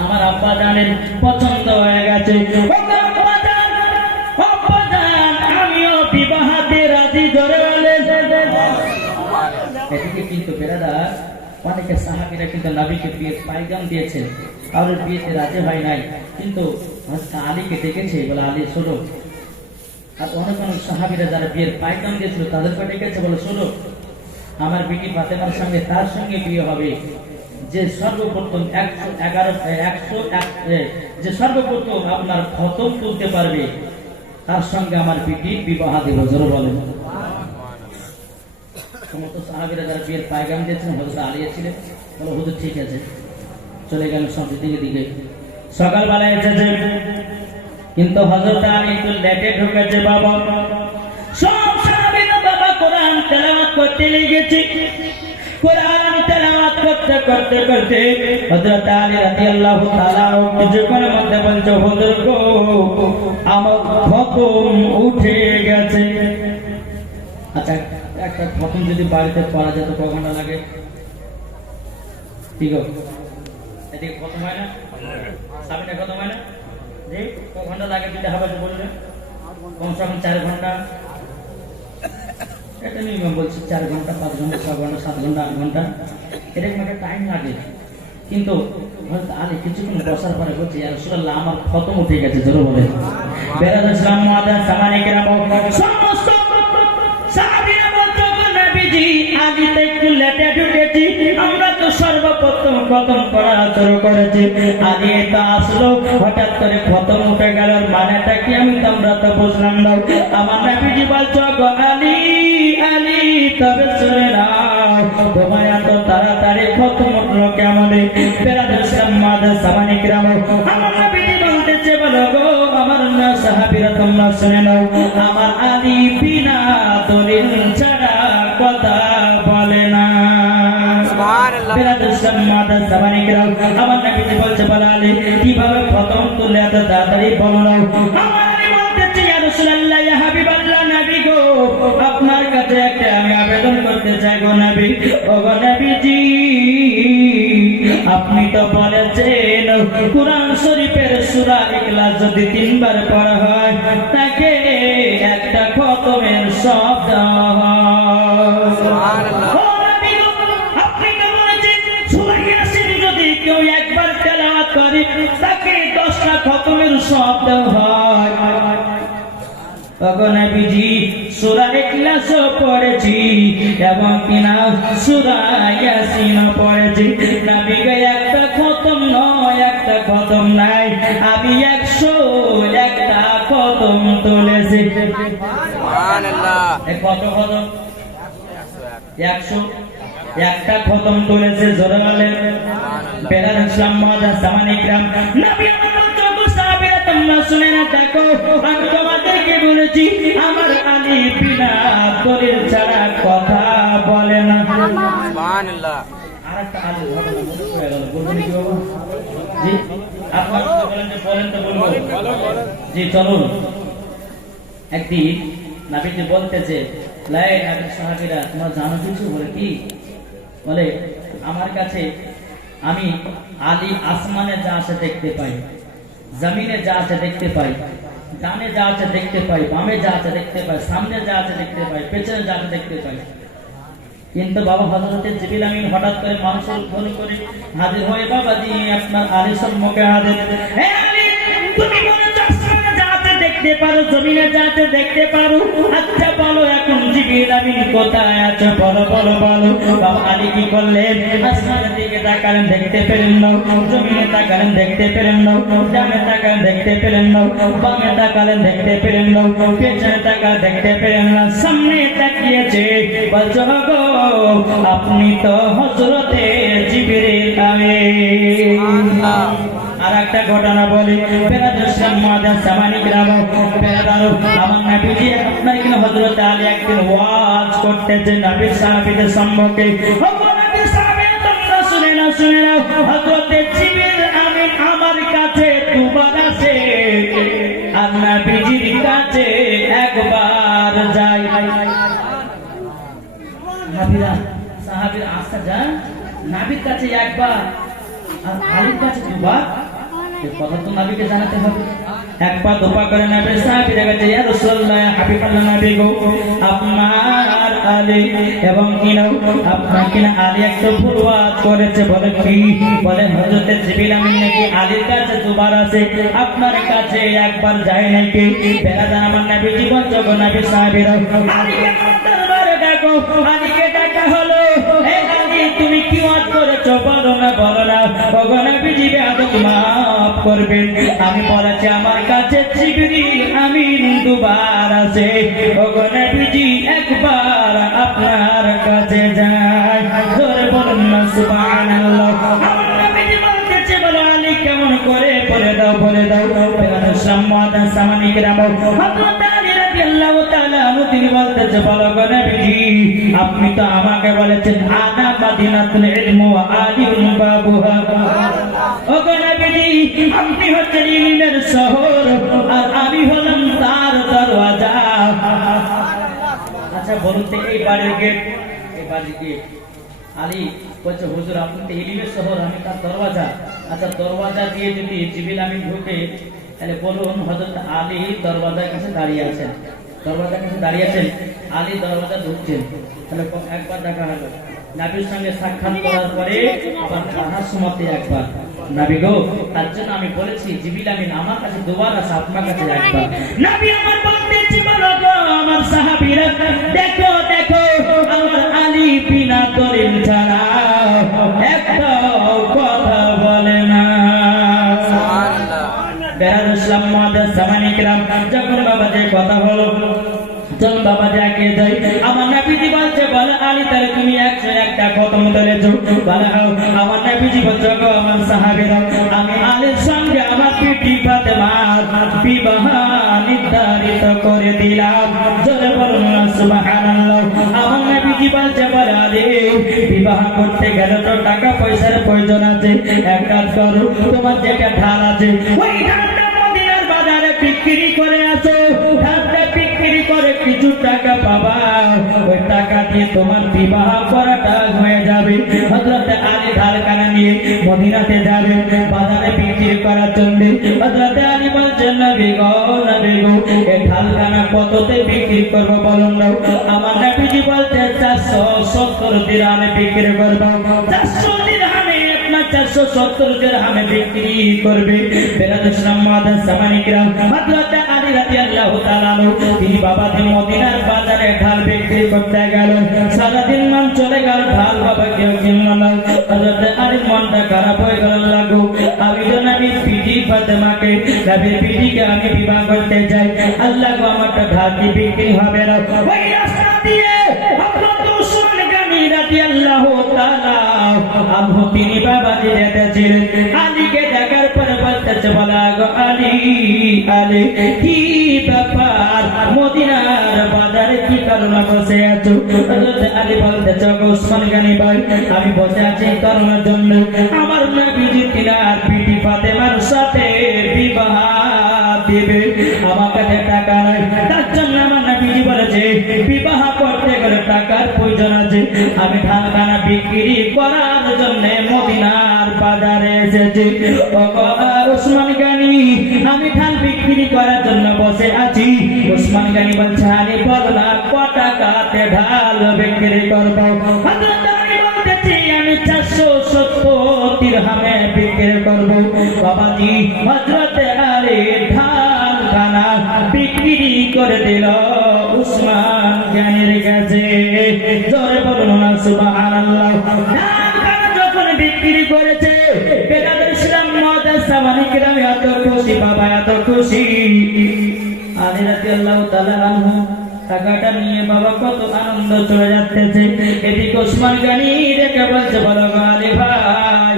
আমার আব্বা জানের পছন্দ হয়ে গেছে। আমিও বিবাহতে রাজি, জোরে বলে। এদিকে কিন্তু বেরাদার অনেকে সাহাবীরা কিন্তু নবীকে বিয়ের পায়গাম দিয়েছে, কারোর বিয়েতে রাজি হয় নাই, কিন্তু আলীকে ডেকেছে বলে আলী শোনো। আর অনেক অনেক সাহাবীরা যারা বিয়ের পায়গাম দিয়েছিল তাদেরকে ডেকেছে বলে শোনো আমার বিটি ফাতেমার সঙ্গে তার সঙ্গে বিয়ে হবে যে সর্বপ্রথম 111 যে সর্বপ্রথম আপনার খতম তুলতে পারবে তার সঙ্গে আমার বিটি বিবাহ দেব, জোরে বলেন। সমস্ত সাহাবীরা যারা বিয়ের পায়গাম দিয়েছিলেন হযরত আলী ছিলেন, বলে হুজুর ঠিক আছে, চলে গেল সব দিকে দিকে। সকালবেলায় এসেছে কিন্তু হযরত আলী একটু লেটে ঢুকেছে। বাবা সব সাহাবীরা বাবা কোরআন তেলাওয়াত করতে লেগেছে, কোরআন তেলাওয়াত করতে করতে করতে হযরত আলী রাদিয়াল্লাহু তাআলা কিছুক্ষণের মধ্যে বলছে হুজুর গো আমার খতম উঠে গেছে। আচ্ছা একটা খতম যদি বাড়িতে পড়া যেত ক ঘন্টা লাগে? ঠিক আছে, এদিকে খতম হয় না, সামনে খতম হয় না, যে ক ঘন্টা লাগে যদি হবে বলবে কমসে কম 4 ঘন্টা, এটা মিনিমাম বলছি 4 ঘন্টা 5 ঘন্টা 6 ঘন্টা 7 ঘন্টা 8 ঘন্টা এরকম একটা টাইম লাগে। কিন্তু হয়তো আলী কিছুক্ষণ বসার পরে বলছে ইয়া রাসূলুল্লাহ আমার খতম উঠে গেছে, জোরে বলে। বেরাদার সামানে সামানে কেরাম সমস্ত সাহাবীরা বলতো নবীজি আলীতে একটু লেটে ঢুকেছি, আমরা তো সর্বপ্রথম খতম করা শুরু করেছি, আলী তো আসলো হঠাৎ করে খতম উঠে গেল, মানেটা কি আমি তোমরা তো বুঝলাম না। আমার নবীজি বলছো গো আলী আলী তবে শুনে নাও তোমার এত তাড়াতাড়ি খতম উঠলো কেমন? বেরাদার সামানে কেরাম আমার নবীজি বলতেছে বলো গো আমার সাহাবীরা তোমরা শুনে নাও, আমার আলী বিনা দলিল ছাড়া কথা বলে না। আমার নবীজি বলছে বলে আলী কিভাবে প্রথম তুলে এত তাড়াতাড়ি বলো না। আমার আলী বলতেছে ইয়া রাসূলুল্লাহ ইয়া হাবিবাল্লাহ নবী গো, আপনার কাছে একটা আমি আবেদন করতে চাই গো নবী। ও গো নবীজি, আপনি তো বলেছেন কুরআন শরীফের সূরা ইখলাস যদি 3 বার পড়া হয় তাকে একটা খতমের সওয়াব দেওয়া হয়। সুবহানাল্লাহ। ও নবী গো, আপনি তো বলেছেন সূরা ইয়াসিন যদি কেউ একবার তেলাওয়াত করে তাকে 10টা খতমের সওয়াব দেওয়া হয়। ওগো নবীজি, সূরা ইখলাসও পড়েছি এবং কিনা সূরা ইয়াসিনও পড়েছি। নবীকে একটা খতম নয়, একটা খতম নাই, আমি 101টা খতম তুলেছি। সুবহানাল্লাহ। কত খতম? 101টা খতম তুলেছে। জোরে বলেন বেলাল ইসলাম মাদার জামানি গ্রাম। নবী আমার সাহাবীরা তোমরা শুনে না দেখো, আমি তোমাদেরকে বলেছি আমার আলী বিনা দলিল ছাড়া কথা বলে না। সুবহানাল্লাহ। আরেকটা আলী ঘটনা মনে পড়ে গেল, বলবেন কি বাবা? জি আপনারা বলেন যে বলেন তো বলবো। জি চলুন। একদিন নবীজি বলতেছে লাই নবীর সাহাবীরা তোমরা জানো কিছু? বলে কি? বলে আমার কাছে আমি আলী আসমানে যা আছে দেখতে পাই, জমিনে যা আছে দেখতে পাই, ডানে যা আছে দেখতে পাই, বামে যা আছে দেখতে পাই, সামনে যা আছে দেখতে পাই, পেছনে যা আছে দেখতে পাই। কিন্তু বাবা হযরতে জিবরিল আমিন হঠাৎ করে মানুষের ফোন করে হাজির হয়ে বাবাজি আপনার আলী সম্মুখে হাজির। হে আলী, তুমি বলেছো আসমানে যা আছে দেখতে পারো, জমিনে যা আছে দেখতে পারো, আচ্ছা বলো এখন জিবরিল আমিন কোথায় আছে? বলো বলো বলো। বাবা আলী কি করলেন? আসমানের দিকে তাকালেন, দেখতে পেলেন না। জমিনে তাকালেন, দেখতে পেলেন না। ডানে তাকালেন, দেখতে পেলেন না। বামে তাকালেন, দেখতে পেলেন না। পেছনে তাকালেন, দেখতে পেলেন না। সামনে তাকিয়েছে, বলছো গো আপনি তো হযরতে জিবরিল আমিন। আর একটা ঘটনা বলি, বেলাদুসলাম মাদার জামানি গ্রাম। বেলাদারু আমার নবীজি আপনার কিনা হযরত আলী একদিন ওয়াজ করতেছে নবীর সাহাবীদের সম্মুখে। নবীর সাহাবীরা তোমরা শুনে নাও, শুনে নাও, হযরতে জিবরিল আমিন আমার কাছে দুবার আসে আর নবীজির কাছে একবার যায়। সাহাবীরা আসতে যায় নবীর কাছে একবার আর আলীর কাছে দুবার। এই কথা তো নবীকে জানাতে হবে। একবার দুবার করে নবী সাহাবীরা কাছে ইয়া রাসূলুল্লাহ হাবিবাল্লাহ নবী গো, আপনার আলী এবং কিনাও আপনার কিনা আলী একটা ফুরওয়াত করেছে। বলে কি? বলে হযরতে জিবরিল আমিন নাকি আলীর কাছে দুবার আসে, আপনার কাছে একবার যায় নাকি? বেলাদান আমার নবী জীবন জগৎ নবী সাহাবীরা আলীকে দরবারে ডাকো। আলীকে ডাকা হলো, হে আলী তুমি কি ওয়াজ করেছো? বলো না বলো না। ওগো নবীজি বেয়াদব মাফ করবেন, আমি বলেছি আমার কাছে জিবরিল আমিন দুবার আছে। ওগো নবীজি একবার আপনার কাছে যায়। জোরে বলুন না সুবহানাল্লাহ। আমার নবীজি বলতেছে বলো আলী কেমন করে? বলে দাও বলে দাও। বেলাদুসলাম মাদার জামানি গ্রাম। হযরত আলী রাদিয়াল্লাহু তাআলা তিনি বলতেছে বলো গো নবীজি আপনি তো আমাকে বলেছেন আনা মাদিনাতুল ইলম ওয়া আলিম বাবুহা। ওগো নবীজি আপনি হচ্ছেন ইলমের শহর আর আমি হলাম তার দরওয়াজা। আচ্ছা বলুন তো এই বাড়ির গেট, এই বাড়ির গেট। আলী বলছে হুজুর আপনি তো ইলমের শহর, আমি তার দরওয়াজা। আচ্ছা দরওয়াজা দিয়ে যদি জিবরিল আমিন ঢুকে তাহলে বলুন হযরত আলী দরওয়াজার কাছে দাঁড়িয়ে আছেন, দরওয়াজার কাছে দাঁড়িয়ে আছেন, আলী দরওয়াজা ঢুকছেন। তাহলে একবার দেখা হলো নবীর সঙ্গে সাক্ষাৎ করার পরে আবার তাহার সময়তে একবার। নবী গো তার জন্য আমি বলেছি জিবরিল আমিন আমার কাছে দুবার আছে, আপনার কাছে একবার। নবী আমার বলতেছি বলো গো আমার সাহাবীরা দেখো দেখো আমার আলী বিনা দলিল ছাড়া একটা কথা বলে না। সুবহানাল্লাহ। বেলাদুসলাম মাদার জামানি গ্রাম। যখন বাবাজি কথা হলো চল বাবা যাকে যাই, আমার নবীজি বলছে বলে আলী তাহলে তুমি 101টা খতম করেছো। বলে আমার নবীজি বলছে গো আমার সাহাবীরা আমি আলীর সঙ্গে আমার বিটি ফাতেমার বিবাহ নির্ধারিত করে দিলাম। জোরে বলুন না সুবহানাল্লাহ। আমার নবীজি বলছে বলে আরে বিবাহ করতে গেলে তো টাকা পয়সার প্রয়োজন আছে, এক কাজ করো তোমার যেটা ঢাল আছে ওই ঢালটা মদিনার বাজারে বিক্রি করে আসো, ঢালটা বিক্রি করে কিছু টাকা পাবা, ওই টাকা দিয়ে তোমার বিবাহ করাটা হয়ে যাবে। হযরত আলী ঢালখানা নিয়ে মদিনাতে যাবে বাজারে বিক্রি করার জন্য। হযরত আলী বলছেন নবী গো এই ঢালখানা কততে বিক্রি করবো বলুন না? আমার নবীজি বলতে 470 দিরহামে বিক্রি করবো। 400 দিরহামে আপনার 470 দিরহামে বিক্রি করবে। হযরত আলী রাদিয়াল্লাহু তাআলা তিনি বাবাজি মদিনার বাজারে ঢাল বিক্রি করতে গেল। সারাদিন মান চলে গেল, ঢাল বাবা কেউ কিনল না। হযরত আলীর মনটা খারাপ হয়ে গেল, লাগো আমি তো নবীর বিটি ফাতেমাকে, নবীর বিটিকে আমি বিবাহ করতে চাই, আল্লাহ গো আমারটা ঢাল কি বিক্রি হবে না? ওই রাস্তা দিয়ে হযরত উসমান গনি রাদিয়াল্লাহু তাআলা আনহু তিনি বাবাজি যেতেছিলেন। আলীকে দেখার পর বলতেছে বলা গো আলী আলী কি ব্যাপার মদিনার বাজারে কি কারণে বসে আছো? হযরত আলী বলতেছে গো উসমান গনি ভাই আমি বসে আছি কারণের জন্য আমার নবীজি তিনার বিটি ফাতেমার সাথে বিবাহ দিবে, আমার কাছে টাকা নাই, তার জন্য আমার নবীজি বলেছে বিবাহ করতে গেলে টাকার প্রয়োজন আছে, আমি ঢালখানা বিক্রি করার জন্য মদিনার বাজারে এসেছি। উসমান গনি আমি ঢাল বিক্রি করার জন্য বসে আছি। উসমান গনি বলছে আলী বল না ক টাকাতে ঢাল বিক্রি করবো? হযরত আলী বলতেছি আমি 470 দিরহামে বিক্রি করবো। বাবাজি হযরত আলী ঢালখানা বিক্রি করে দিল উসমান গনির কাছে। জোরে বলুন না সুবহানাল্লাহ। ঢালখানা যখন বিক্রি করেছে বেলাল ইসলাম মুআজ্জাজ সামানি কিরাম এত খুশি, বাবা এত খুশি। আলী রাদিয়াল্লাহু তাআলা আনহু টাকাটা নিয়ে বাবা কত আনন্দ চলে যাচ্ছে। এদিকে উসমান গনি রেখে বলছে বলো গো আলী ভাই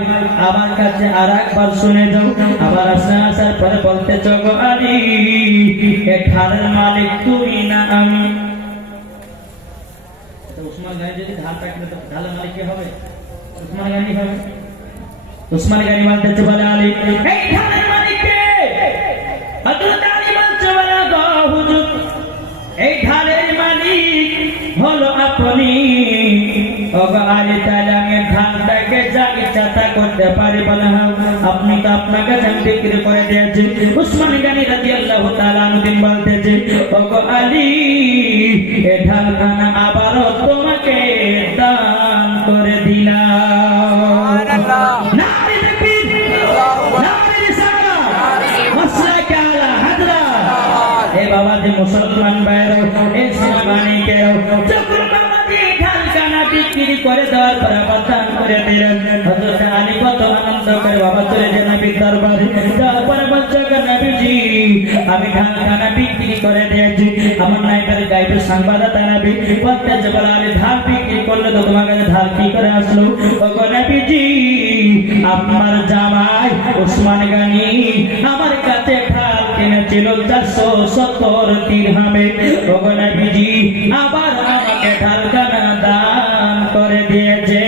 আমার কাছে আর একবার শুনে যাও। আবার আসার পরে বলতেছ গো আলী এ ঢালের মালিক তুমি না আমি? উসমান গনি যদি ঢালটা কিনে তো ঢালের মালিক কে হবে? উসমান গনি হবে। উসমান গনি বলতেছে বলে আলী এই ঢালের মালিক কে? হযরত আলী বলছে বলে গো হুজুর এই ঢালের মালিক হলো আপনি। ওগো আলী তাহলে আমি ধানটাকে যা ইচ্ছা তা করতে পারি বলে আপনি তো আপনাকে ধান বিক্রি করে দিয়েছেন। উসমান গনি রাদিয়াল্লাহু তাআলা আনহু বলতেছে ওগো আলী এই ঢালখানা আবারও তোমাকে দান করে দিলাম। নারে তাকবীর, নারে রিসালাত, মাসলাকে আলা হযরত। এ বাবা যে মুসলমান ভাইরা এ সিনেমানি কেউ যখন বাবাজি ঢালখানা বিক্রি করে দেওয়ার পর আবার দান করে দিলেন। হযরত আলী কত আনন্দ করে বাবা চলে যে নবীর দরবারে যাওয়ার পরে বলছে নবীজি আমি ঢালখানা বিক্রি করে দিয়েছি। আমার নাইকার গাইবের সংবাদদাতা নবী বলতেছে বলে আলী ঢাল বিক্রি করলে তো তোমার কাছে ঢাল কি করে আসলো? ওগো নবীজি আপনার জামাই উসমান গনি আমার কাছে ঢাল কিনেছিল 470 দিরহামে। ওগো নবীজি আবার আমাকে ঢালখানা দান করে দিয়েছে।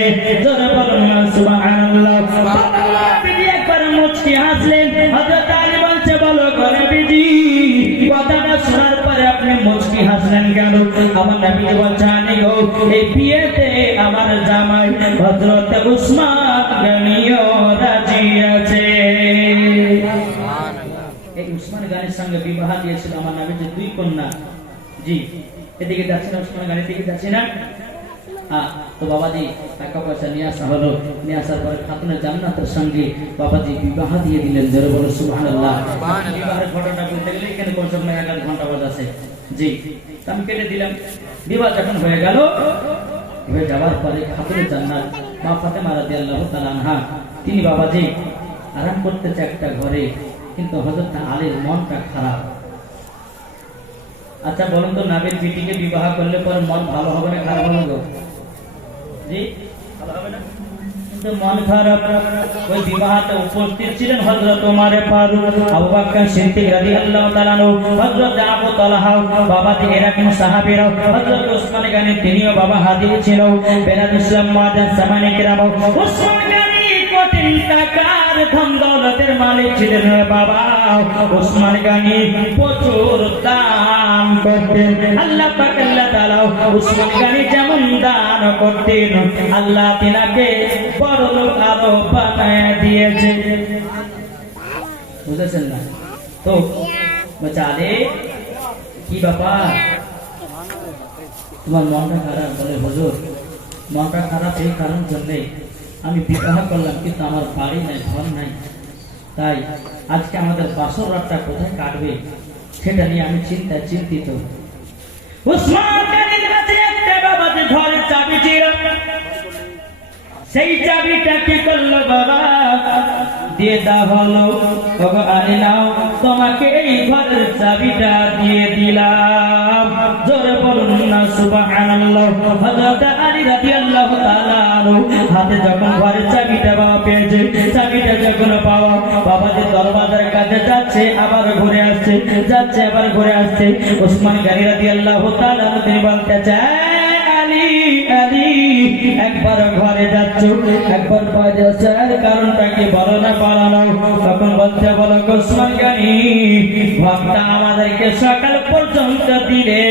জোরে বলুন না সুবহানাল্লাহ। নবীজি একবার মুচকি হাসলেন। হযরত আলী বলছে বলো গো নবীজি কথাটা শোনার পরে আপনি মুচকি হাসলেন কেন? আমার নবীজি বলছে আলী গো এই বিয়েতে আমার জামাই হযরত উসমান গনিও রাজি আছে। এই উসমান গনির সঙ্গে বিবাহ দিয়েছিল আমার নবীজি দুই কন্যা। জি এদিকে যাচ্ছে না উসমান গনির দিকে যাচ্ছে না। তো বাবাজি টাকা পয়সা নিয়ে আসা হলো। নিয়ে আসার পরে খাতুনে জান্নাতের সঙ্গে বাবাজি বিবাহ দিয়ে দিলেন। জোরে বলো সুবহানাল্লাহ। বিবাহের ঘটনাটা বলতে গেলে এখানে কোন সময় 1 ঘন্টা বাজাছে। জি আমি কেটে দিলাম। বিবাহ যখন হয়ে গেল, হয়ে যাওয়ার পরে খাতুনে জান্নাত মা ফাতেমা রাদিয়াল্লাহু তাআলা আনহা তিনি বাবাজি আরাম করতেছে একটা ঘরে, কিন্তু হযরত আলীর মনটা খারাপ। আচ্ছা বলুন তো নবীর বিটিকে বিবাহ করলে পরে মন ভালো হবে না খারাপ হবে? জি ভালো হবে না? কিন্তু মন খারাপ। ওই বিবাহতে উপস্থিত ছিলেন হযরত ওমর ফারুক, আবু বকর সিদ্দিক রাদিয়াল্লাহু তাআলা আনহু, হযরত আবু তালহা, বাবাজি এরকম সাহাবীরা, হযরত ওসমান গনি তিনিও বাবা হাজির ছিল। বেলাল ইসলাম মাদান সামানে কিরাম, ওসমান গনি কোটি টাকার ধন দৌলতের মালিক ছিলেন বাবা। ওসমান গনি প্রচুর দান করতেন। আল্লাহ পাক আল্লাহ তাআলা ওসমান গনি যেমন দান করতেন, আল্লাহ তিনাকে বড় লোক আরো বানায় দিয়েছে। বুঝেছেন না? তো বাচ্চারে কি ব্যাপার, তোমার মনটা খারাপ? বলে হুজুর মনটা খারাপ এই কারণ জন্যে আমি বিবাহ করলাম কিন্তু আমার বাড়ি নাই, ঘর নাই, তাই আজকে আমাদের বাসর রাতটা কোথায় কাটবে সেটা নিয়ে আমি চিন্তিত। উসমান গনির কাছে একটা বাবাজি ঘরের চাবি ছিল, সেই চাবিটা কি করলো বাবা? দিয়ে দেওয়া হলো, বাবা আরে নাও তোমাকে এই ঘরের চাবিটা দিয়ে দিলাম। জোরে বলুন না সুবহানাল্লাহ। হযরত আলী রাদিয়াল্লাহু তাআলা আনহু হাতে যখন ঘরের চাবিটা বাবা পেয়েছে, চাবিটা যখন পাওয়া বাবাজি দরবাজার কাছে যাচ্ছে আবার ঘুরে আসছে, যাচ্ছে আবার ঘুরে আসছে। ওসমান গনি রাদিয়াল্লাহু তাআলা আনহু তিনি বলতে চায় আলী আলী একবার ঘরে যাচ্ছ, একবার বাইরে যাচ্ছ, কারণটা কি বলো না পালানো? তখন বলতে বলো ওসমান গনি ঘরটা আমাদেরকে সকাল পর্যন্ত দিলে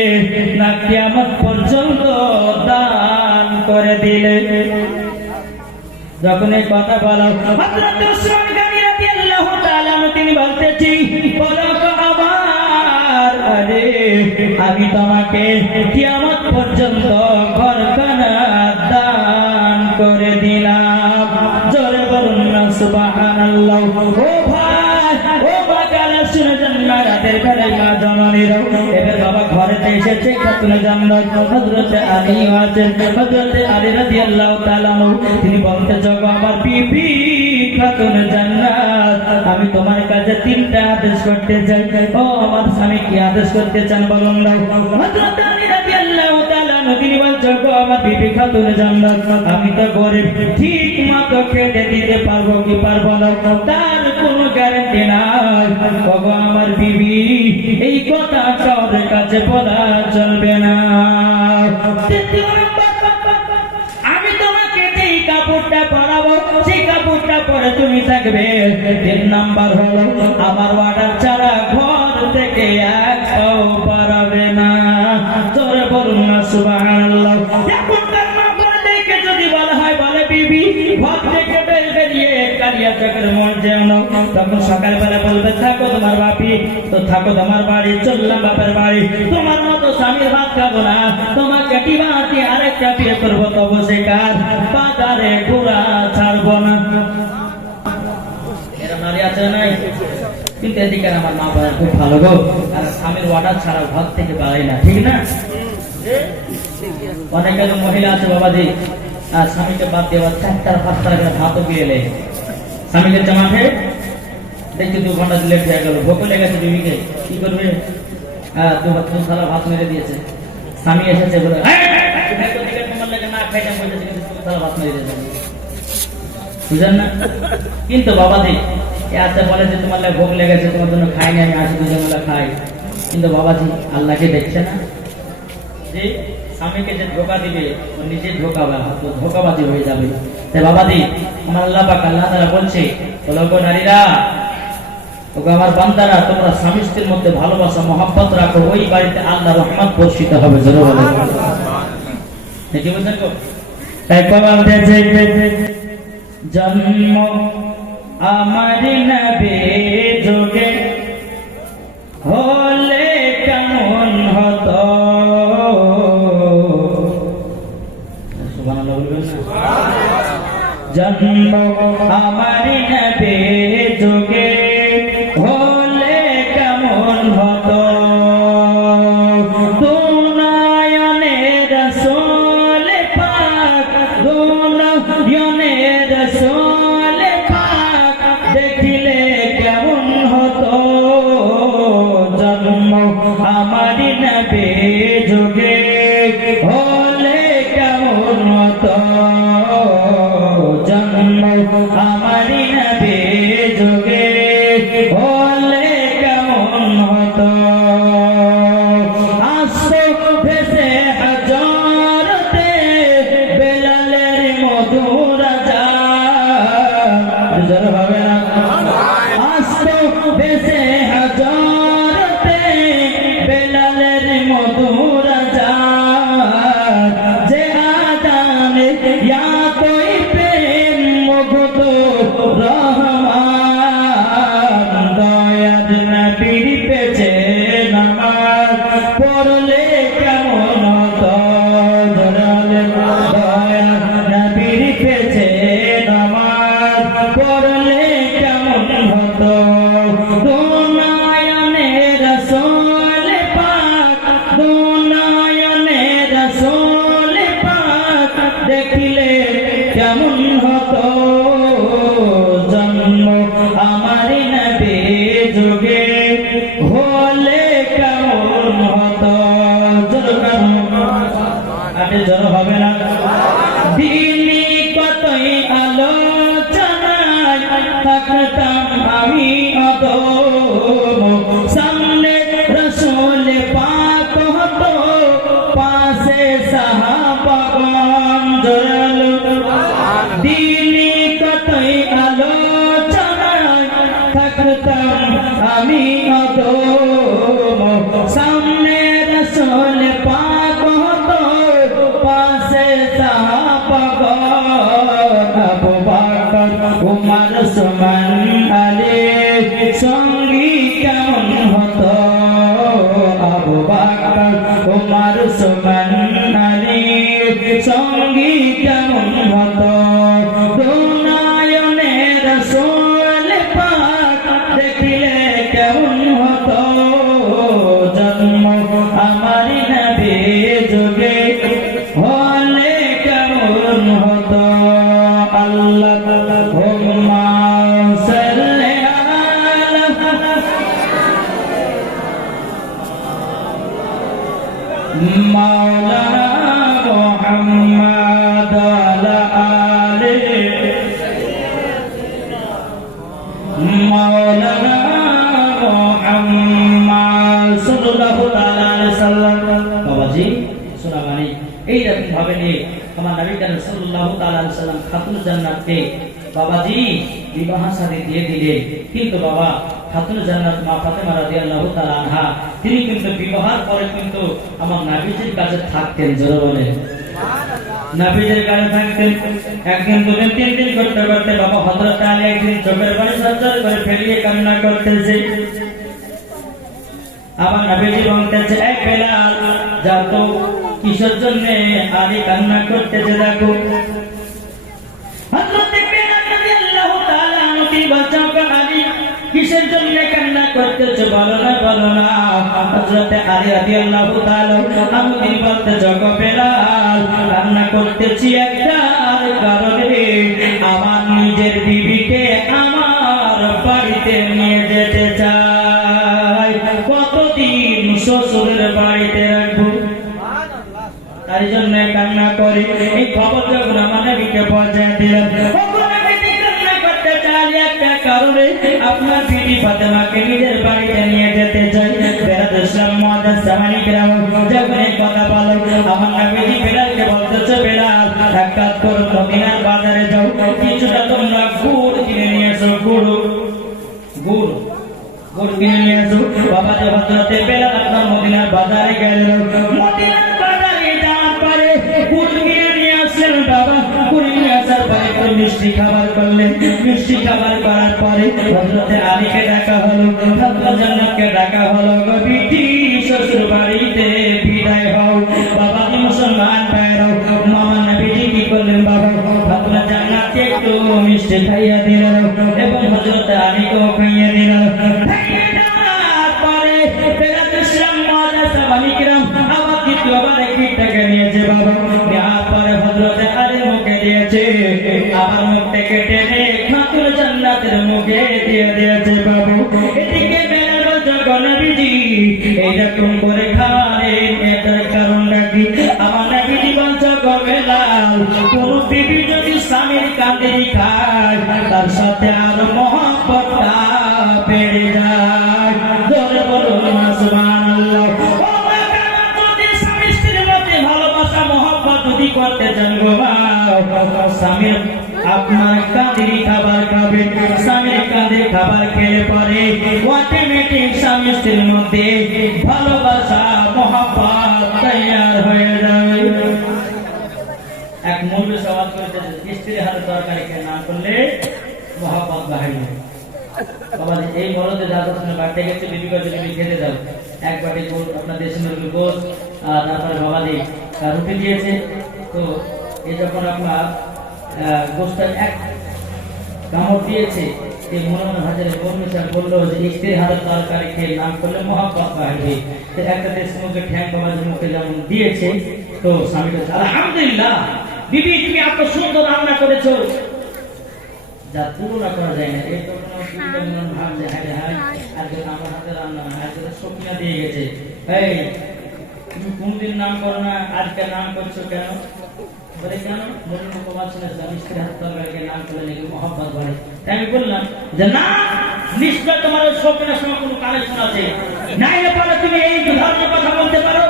না কিয়ামত পর্যন্ত দান করে দিলে? যখন এই কথা বলো হযরত ওসমান গনি রাদিয়াল্লাহু তাআলা তিনি বলতেছি বলো আবার আরে আমি তোমাকে কিয়ামত পর্যন্ত ঘরখানা দান করে দিলাম। জোরে বলুন না সুবহানাল্লাহ। ও ভাই ও বাগালা শুনে জান্নাত রাতের বেলায় মা জননীরা এবার বাবা ঘরেতে এসেছে খাতুনে জান্নাত হযরত আলী আছেন। হযরত আলী রাদিয়াল্লাহু তাআলা তিনি বলতে জগো আমার বিবি খাতুনে জান্নাত, আমি তোমার কাছে তিনটা আদেশ করতে চাই। ও আমার স্বামী কি আদেশ করতে চান বলুন না? হযরত আলী রাদিয়াল্লাহু তাআলা তিনি বলছেন গো আমার বিবি খাতুনে জান্নাত, আমি তো গরিব, ঠিক মতো খেতে দিতে পারবো কি পারবো না তার কোনো গ্যারান্টি নাই। গো আমার বিবি এই কথা কাউর কাছে বলা চলবে না। আমি তোমাকে যেই কাপড়টা পরাবো সেই কাপড়টা পরে তুমি থাকবে। 3 নাম্বার হলো আমার অর্ডার ছাড়া ঘর থেকে এক পাও পারাবে না। জোরে বলুন না সুবহানাল্লাহ। এখনকার মা বোনদেরকে যদি বলা হয় বলে বিবি ঘর থেকে বেরিয়ে কালিয়া চকের মোড় যেও না, তখন সকালবেলা বলবে থাকো তোমার বাপি, তো থাকো তোমার বাড়ি, চললাম বাপের বাড়ি, তোমার মতো স্বামীর ভাত খাবো না, তোমাকে দিবাতি আরেকটা বিয়ে করবো তবু সে কাজ বাজারে ঘোরা ছাড়বো না। এরা নারী আছে নাই? কিন্তু এদিকে আমার মা বাবা খুব ভালো গো, আর স্বামীর অর্ডার ছাড়া ঘর থেকে বাড়াই না, ঠিক না? অনেক মহিলা আছে বাবাজি আর স্বামীকে বাদ দিয়ে 4-5 করে ভাতও দিয়ে এলে স্বামীকে জামাতে দেখছি 2 ঘন্টা লেট হয়ে গেল, ভোক লেগেছে বিবিকে, কি করবে? 2 থালা ভাত মেরে দিয়েছে। স্বামী এসেছে বলে তোমার লেগে না খাইতে বলতেছে কিন্তু 2 থালা ভাত মেরে দিয়েছে, বুঝলেন না? কিন্তু বাবাজি এত বলে যে তোমার ভোগ লেগেছে তোমার জন্য খাই না, আমি আসি দুজনবেলা খাই, কিন্তু বাবাজি আল্লাহকে দেখছে না যে স্বামীকে যে ধোকা দিবে ও নিজে ধোকাবাজি হয়ে যাবে। তাই বাবাজি আমার আল্লাহ পাক আল্লাহ তাআলা বলছে বলো গো নারীরা, ওগো আমার বান্দারা, তোমরা স্বামী স্ত্রীর মধ্যে ভালোবাসা মহব্বত রাখো, ওই বাড়িতে আল্লাহর রহমত বর্ষিত হবে। জোরে বলেন কি বলছেন গো? তাই বাবা বলছে জন্ম আমার নবী যুগে হলে কেমন হতো, সুবহানাল্লাহ বলবেন না? জন্ম আমার নবী যুগে হলে কেমন হতো, দুনয়নে রাসূল পাক, দুনয়নে রাসূল পাক দেখিলে কেমন হতো, জন্ম আমার নবী যুগে হলে কেমন হতো, জন্ম হাতে জড়ো হবে না। দিনে কতই আলোচনায় থাকতাম আমি অদম, সামনে রসুল পাক হতো, পাশে সাহাবাগণ জড়ালো। দিনে কতই আলোচনায় থাকতাম আমি অদম, সামনে রসুল পাক হতো, পাশে সাহাবাগণ। আবু বকর উমর ওসমান আলী সঙ্গী কেমন হতো, আবু বকর উমর ওসমান আলী সঙ্গী কেমন হতো। দুনয়নে রাসূল পাক দেখিলে কেমন হতো, জন্ম আমার নবী যুগে হলে কেমন হতো। আল্লাহুম্মা সাল্লি আলা মাওলানা মুহাম্মদ ওয়া আলি মাওলানা মুহাম্মদ সাল্লাল্লাহু তাআলা আলাইহি ওয়াসাল্লাম। বাবাজি শোনা মানে এই রকম ভাবে নিয়ে আমার নবী করিম সাল্লাল্লাহু তাআলা আলাইহি ওয়াসাল্লাম খাতুন জান্নাতকে বাবাজি বিবাহ শাদী দিয়ে দিলেন। কিন্তু বাবা খাতুন জান্নাত মা ফাতেমা রাদিয়াল্লাহু তাআলা আনহা তিনি কিন্তু বিবাহের পরে কিন্তু আমার নবীজির কাছে থাকতেন। জোরে বলেন সুবহানাল্লাহ। নবীজির কাছে থাকতেন। একদিন দুদিন তিন দিন করতে করতে বাবা হযরত আলী একদিন চোখের পানি সঞ্চয় করে ফেলিয়ে কান্না করতেছে। আমার নবীজি বলতেছে, এই বেলাল যাও তো কিসের জন্য আলী কান্না করতেছে দেখো। হযরত বেলাল রাদিয়াল্লাহু তাআলা আনহু বলছেন, আলী কিসের জন্য কান্না করতেছে বলো না বলো না। হযরত আলী রাদিয়াল্লাহু তাআলা আনহু বলতেছে, বেলাল কান্না করতেছি একটা কারণে, আমার নিজের বিবিকে আমার বাড়িতে নিয়ে যেতে চাই, কতদিন শ্বশুরের বাড়িতে রাখবো, তাই জন্য কান্না করি। এই খবর যখন আমার নবীকে পৌঁছে দিলেন, কান্না করতে চাই একটা কারণে, আপনার বিবি ফাতেমাকে নিজের বাড়িতে নিয়ে যেতে চাই। বেলাল ইসলাম মুআদ্দাস সামানি কেরাম যখন এই কথা বলো, আমার নবীজি বেলালকে বলতেছে, বেলাল এক কাজ করো, মদিনার বাজারে যাও, কিছুটা তোমরা গুড় কিনে নিয়ে এসো। গুড় কিনে নিয়ে এসো। বাবা যে হযরত বেলাল আপনার মদিনার বাজারে গেল, মদিনার বাজারে যাওয়ার পরে গুড় কিনে নিয়ে আসলেন। বাবা গুড় নিয়ে আসার পরে একটু মিষ্টি খাবার করলেন। মিষ্টি খাবার করার পরে হযরত আলীকে ডাকা হলো, খাতুন জান্নাতকে ডাকা হলো, গো বিটি শ্বশুর বাড়িতে বিদায় হও। বাবা কি মুসলমান ভাইরা, মামা নবীজি কি করলেন, বাবা খাতুন জান্নাতকে একটু মিষ্টি খাইয়ে দিলেন এবং হযরত আলীকেও খাইয়ে দিলেন। আবার মুখ থেকে টেনে খাতুন জান্নাতের মুখে দিয়ে দিয়েছে। বাবু এদিকে বেলাল যখন নবীজি এইরকম করে খালেন, এটার কারণটা কি? আমার নবীজি বলছে, গো বেলাল কোন বিবি যদি স্বামীর কাঁদে খায়, তার সাথে আরো মহব্বতটা বেড়ে যায়। জোরে বলুন না সুবহানাল্লাহ। যদি স্বামী স্ত্রীর মধ্যে ভালোবাসা মহব্বত যদি করতে চান গো স্বামীর আপনার কাঁধে খাবার খাবেন, স্বামীর কাঁধে খাবার খেলে পরে অটোমেটিক স্বামী স্ত্রীর মধ্যে ভালোবাসা মহব্বত তৈয়ার হয়ে যাবে। এক মৌলবি সওয়াল করেছে, স্ত্রীর হাতে তরকারি খেয়ে না করলে মহব্বত বাড়ে। বাবা এই মরদে যা শুনে বাড়তে গেছে, বিবি কাছে বিবি খেতে দাও, এক বাটি গোল আপনার দেশি মুরগির গোশ, তারপরে বাবা দিয়ে রুটি দিয়েছে। তো এই যখন আপনার গোশটা এক কামড় দিয়েছে, এই মনে মনে হাজারে কর্মী সাহেব বললো যে স্ত্রীর হাতের তরকারি খেয়ে নাম করলে মহব্বত বাড়বে। তো একটা দেশি মুরগির ঠ্যাং বাবার মুখে যেমন দিয়েছে, তো স্বামী বলছে, আলহামদুলিল্লাহ বিবি তুমি এত সুন্দর রান্না করেছো, যা তুলনা করা যায় না। এই ভাবছে, হ্যাঁ হ্যাঁ আজকে আমার হাতে রান্না, আজকে সকিনা দিয়ে গেছে। এই কোনদিন নাম করো না, আজকে নাম করছো কেন? বলে কেন? বলে তোমার ছেলে স্ত্রীর হাত তরকারিকে নাম করলে নাকি মহব্বত বাড়ে। তাই আমি বললাম যে না, নিশ্চয় তোমার ওই শোকের সময় কোনো কানেকশন আছে, নাই না পারো তুমি এই ধরনের কথা বলতে পারো।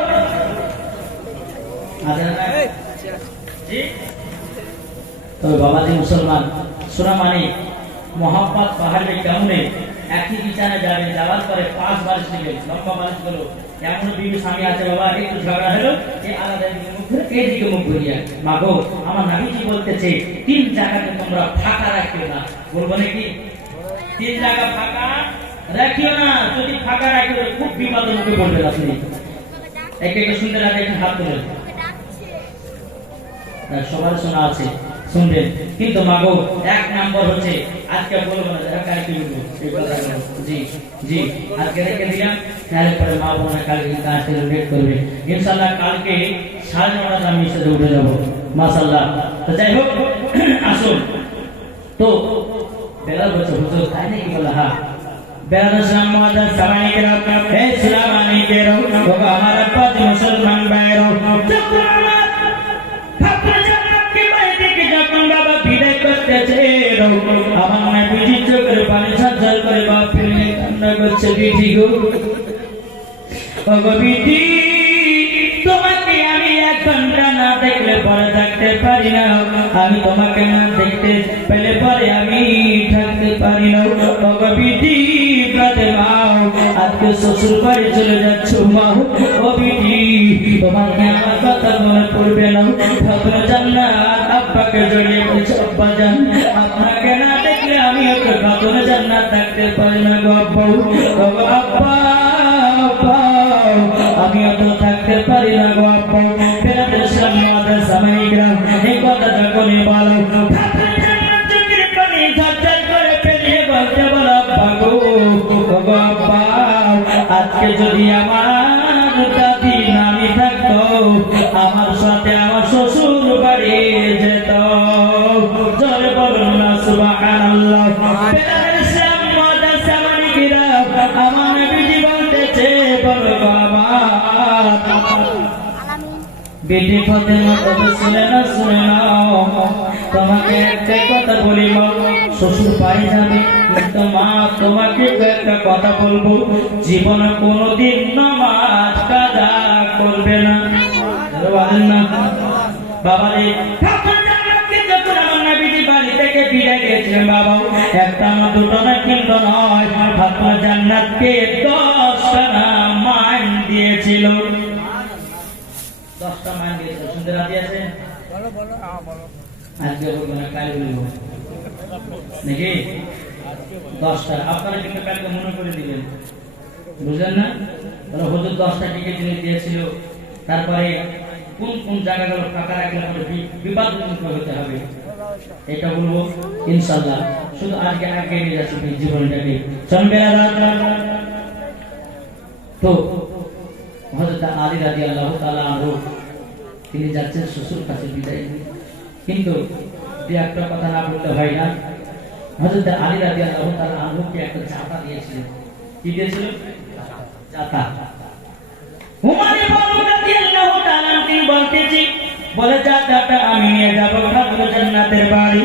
তবে বাবাজি মুসলমান, সোনা মানে মহাব্বত পাহাড়ে কেমন একই বিছানে যাবে, যাওয়ার পরে 5 বারিশ নেবে, লম্বা বারিশ গুলো এমন বিবি স্বামী আছে, বাবা একটু ঝগড়া হলো, এই আলাদা দিকে মুখ ঘুরে এইদিকে মুখ ঘুরিয়া, মা গো আমার নাবিজি বলতেছে 3 জায়গাতে তোমরা ফাঁকা রাখিও না। বলবো নাকি 3 জায়গা ফাঁকা রাখিও না? যদি ফাঁকা রাখিও খুব বিপদের মুখে পড়বে আপনি। একে একে শুনতে লাগে, একটু হাত তুলে সবার শোনা আছে, শুনবেন। কিন্তু মাগো 1 নম্বর হচ্ছে আজকে বলবো না, কালকে বলবো এই কথাগুলো। জি জি, আজকে রেখে দিলাম, তারপরে মা বোনা কালকে কাজ করে লেট করবে ইনশাআল্লাহ। কালকে 9:30 আমি এসে উঠে যাব মাশাআল্লাহ। তো যাই হোক, আসুন। তো বেলা বলছে হুজুর তাই নাকি? বলা হ্যাঁ। বেলা সামাদা সামানি কে রাত হে সুলামানি কে রো বাবা আমার পাঁচ মুসলমান ভাইরো আমার নবীজি চোখের পানি ঝরঝর করে বাপ ফেলে কান্না করছে। বিটি গো, বিটি তোমাকে আমি 1 ঘন্টা না দেখলে পরে থাকতে পারি না, আমি তোমাকে না দেখতে পেলে পরে আমি থাকতে পারি না। বিটি আজকে শ্বশুর বাড়ি চলে যাচ্ছ মা, ও বিটি তোমাকে আমার কথা মনে পড়বে না? ঠাকুর জান্নাত আব্বাকে জড়িয়ে বলছে, আব্বা জান আপনাকে না দেখলে আমি ওকে ঠাকুর জান্নাত থাকতে পারি না গো আব্বা, আব্বা আব্বা আমি অত থাকতে পারি না গো আব্বা। ফেরাতের সামনে সামাই গ্রাম এই কথা যখনই বলো চোখের পানি ঝরঝর করে ফেলিয়ে বলতে বলো আব্বা গো আব্বা, আজকে যদি আমার দাদি নানি থাকতো আমার সাথে আমার শ্বশুর বাড়ি যেত। জোরে বলুন না সুবহানাল্লাহ। আমার নবীজি বলতেছে বলো বাবা বেটি ফাতেমা, তবে শুনে নাও তোমাকে একটা কথা বলিব, শ্বশুর বাড়ি যাবে কিন্তু মা তোমাকে একটা কথা বলবো, জীবনে কোনোদিন নামাজ কাজা করবে না। বাবা রে, বাড়ি থেকে ফিরে গেছিলেন বাবা, একটা না দুটো না তিনটো নয়, ঠাকুর জান্নাতকে 10টা মান দিয়েছিল। 10টা মান দিয়েছিল। শুনতে রাজি আছে? আজকে বলবো না, কাল বলবো নাকি? 10টা আপনারা কিন্তু কালকে মনে করে দিবেন, বুঝলেন না? তাহলে হুজুর 10টা টিকিট দিয়েছিল, তারপরে কোন কোন জায়গাগুলো ফাঁকা রাখলে বিবাদ হতে হবে এটা বলবো ইনশাআল্লাহ। শুধু আজকে আগে নিয়ে যাচ্ছি জীবনটাকে চলবে। তো হযরত আলী রাদিয়াল্লাহু তাআলা আনহু তিনি যাচ্ছেন শ্বশুর কাছে বিদায় নিতে, কিন্তু দুই একটা কথা না বলতে হয় না। হযরত আলী রাদিয়াল্লাহু তাআলা আনহুকে একটা চাপা দিয়েছিলেন। কি দিয়েছিল? চাপা। উমর ফারুক রাদিয়াল্লাহু তাআলা তিনি বলতেছি, বলে চাচাটা আমি নিয়ে যাবো ঠাকুর জান্নাতের বাড়ি।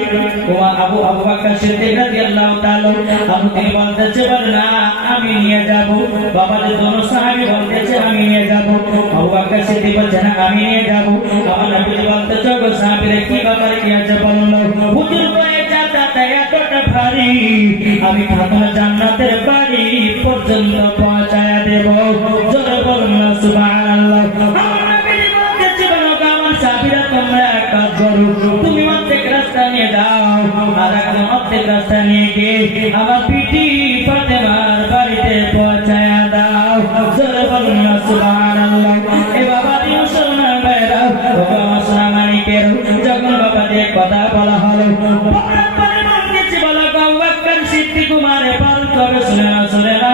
আবু বকর সিদ্দিক রাদিয়াল্লাহু তাআলা আনহু তিনি বলতেছে, বলে না আমি নিয়ে যাব। বাবা যে দোনো সাহাবী বলতেছে আমি নিয়ে যাব, আবু বকর সিদ্দিক বলছে না আমি নিয়ে যাব। আমার নবী বলতেছে, গো সাহাবীরা কি ব্যাপার কি আছে বলুন। হুজুর কয়ে চাচাটা এতটা ভারী, আমি ঠাকুর জান্নাতের বাড়ি পর্যন্ত পৌঁছায়া দেব। জোরে বলুন না সুবহানাল্লাহ। তুমি অর্ধেক রাস্তা নিয়ে যাও, আর একদম অর্ধেক রাস্তা নিয়ে গিয়ে আমার পিটি ফাতেমার বাড়িতে পৌঁছায়া দাও। জোরে বলুন না সুবহানাল্লাহ। এ বাবা দিও সোনা মেরা, বাবা সোনা মানিকের যখন বাবা দিয়ে কথা বলা হলো, কুমারে পাল করে শুনে না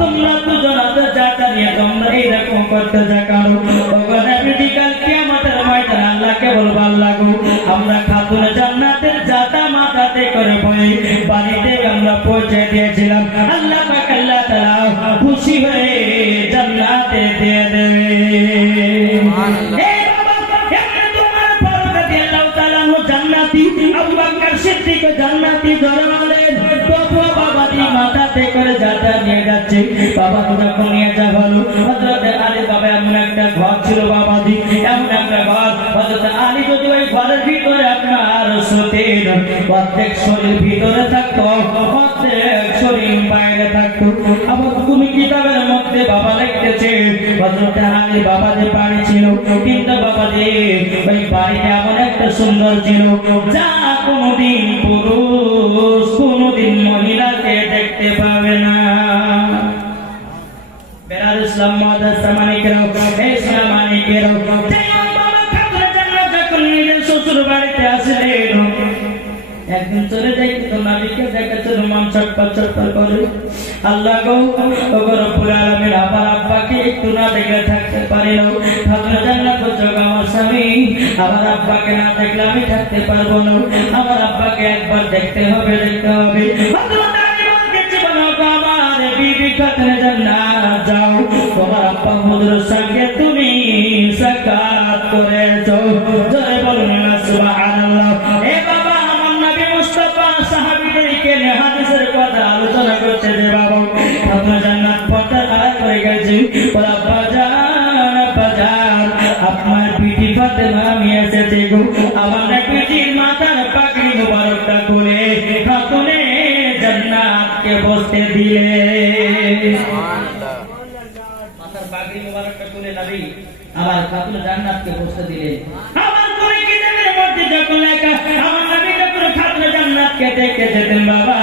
তোমরা দুজন যাতা নিয়ে তোমরা এইরকম করতে যাকারো। কাল কিয়ামতের ময়দানে আল্লাহকে বলবো, আল্লাহ গো আমরা খাতুন জান্নাতের যাতা মাথাতে করে বই বাড়িতে আমরা পৌঁছে দিয়েছিলাম, আল্লাহ পাক আল্লাহ তাআলা খুশি হয়ে জান্নাতে দিয়ে দেবে। এসেছে বাবা যখন নিয়ে যা ভালো হযরত আলী বাবা এমন একটা ঘর ছিল বাবাজি এমন একটা ঘর হযরত আলী যদি ওই ঘরের ভিতরে আপনার শুতেন প্রত্যেক শরীর ভিতরে থাকতো প্রত্যেক শরীর বাইরে থাকতো আবার তুমি কিতাবের মধ্যে বাবা লিখতেছে হযরত আলী বাবা যে বাড়ি ছিল কিন্তু বাবাজি ওই বাড়িটা এমন একটা সুন্দর ছিল যা কোনদিন পুরুষ কোনদিন মহিলাকে দেখতে পাবে না বেরার ইসলাম মাদ্রাসা মানিকেরাও ইসলাম মানিকেরাও শ্বশুর বাড়িতে আসলেন একদিন চলে যাই তো নবীকে দেখাচ্ছে রোমান চটপট চটপট করে আল্লাহ গো ওগো রব্বুল আলামিন আমার আব্বাকে একটু না দেখলে থাকতে পারি না হযরত জান্নাত যোগ আমার স্বামী আমার আব্বাকে না দেখলে আমি থাকতে পারবো না আমার আব্বাকে একবার দেখতে হবে হযরত আলী বলতেছে বলো আমার বিবি খাতুনে জান্নাত যাও তোমার আব্বা হুজুরের সঙ্গে তুমি সাক্ষাৎ করেছো জয় বলুন না সুবহানাল্লাহ এ বাবা আমার নবী মুস্তাফা সাহাবীদেরকে নিয়ে হাদিসের কথা আলোচনা করতে যে বাবা আপনার জান্নাত পথের আয় করে গেছে বলা বাজার আপনার পিঠি ফাতেমা আমি এসেছে গো আমার পিঠির মাথার পাগড়ি মুবারকটা করে খাতুনে জান্নাতকে বসতে দিলে মাথার পাগড়ি মুবারকটা করে নবী আমার খাতুনে জান্নাতকে বসতে দিলেন আমার করে কি দেবের মধ্যে যখন লেখা আমার নবী যখন খাতুনে জান্নাতকে দেখে যেতেন বাবা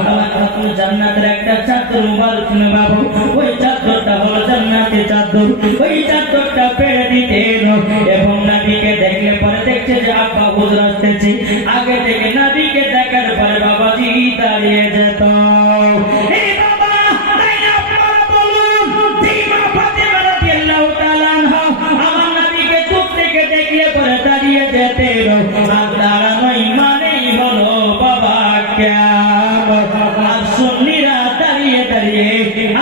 আমার খাতুনে জান্নাতের একটা চাদর মুবারক ছিল বাবা ওই চাদরটা হলো জান্নাতের চাদর ওই চাদরটা পেড়ে দিতেন এবং নবীকে দেখলে পরে দেখছে যে আব্বা হুজুর আসতেছে আগে থেকে নবীকে দেখার পরে বাবাজি দাঁড়িয়ে যেত এই বাবা তাই না আপনারা বলুন মা ফাতেমা রাদিয়াল্লাহু তাআলা আনহা আমার নবীকে দূর থেকে দেখলে পরে দাঁড়িয়ে যেতেন আর দাঁড়ানোই মানেই হলো বাবা কিয়ামত আর সুন্নিরা দাঁড়িয়ে দাঁড়িয়ে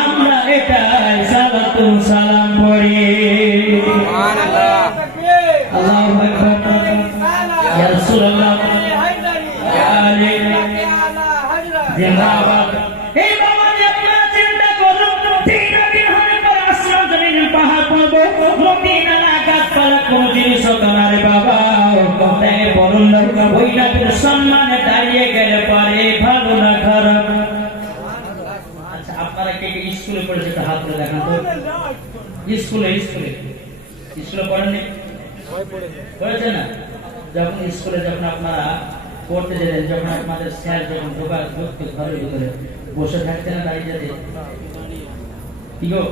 আমরা এটাই সালাতু সালাম পড়ি সুবহানাল্লাহ আল্লাহু আকবার ইয়া রাসূলুল্লাহ ইয়া আলী জিন্দাবাদ এই বাবা যে আপনারা চিন্তা করুন তিন দিন হলে পরে আসমান জমিন পাহাড় পর্বত মদিনা গাছপালা কোন জিনিস না রে বাবা তাই বলুন না ওই নবীর সম্মানে দাঁড়িয়ে গেলে পরে ভালো না খারাপ আচ্ছা আপনারা কে কে স্কুলে পড়েছে তো হাত তুলে দেখান তো স্কুলে পড়েননি পড়েছে না যখন স্কুলে যখন আপনারা পড়তে যেতেন যখন আপনাদের স্যার যখন ঢুকতো ঘরের ভিতরে বসে থাকতেন না দাঁড়িয়ে যেতেন কি গো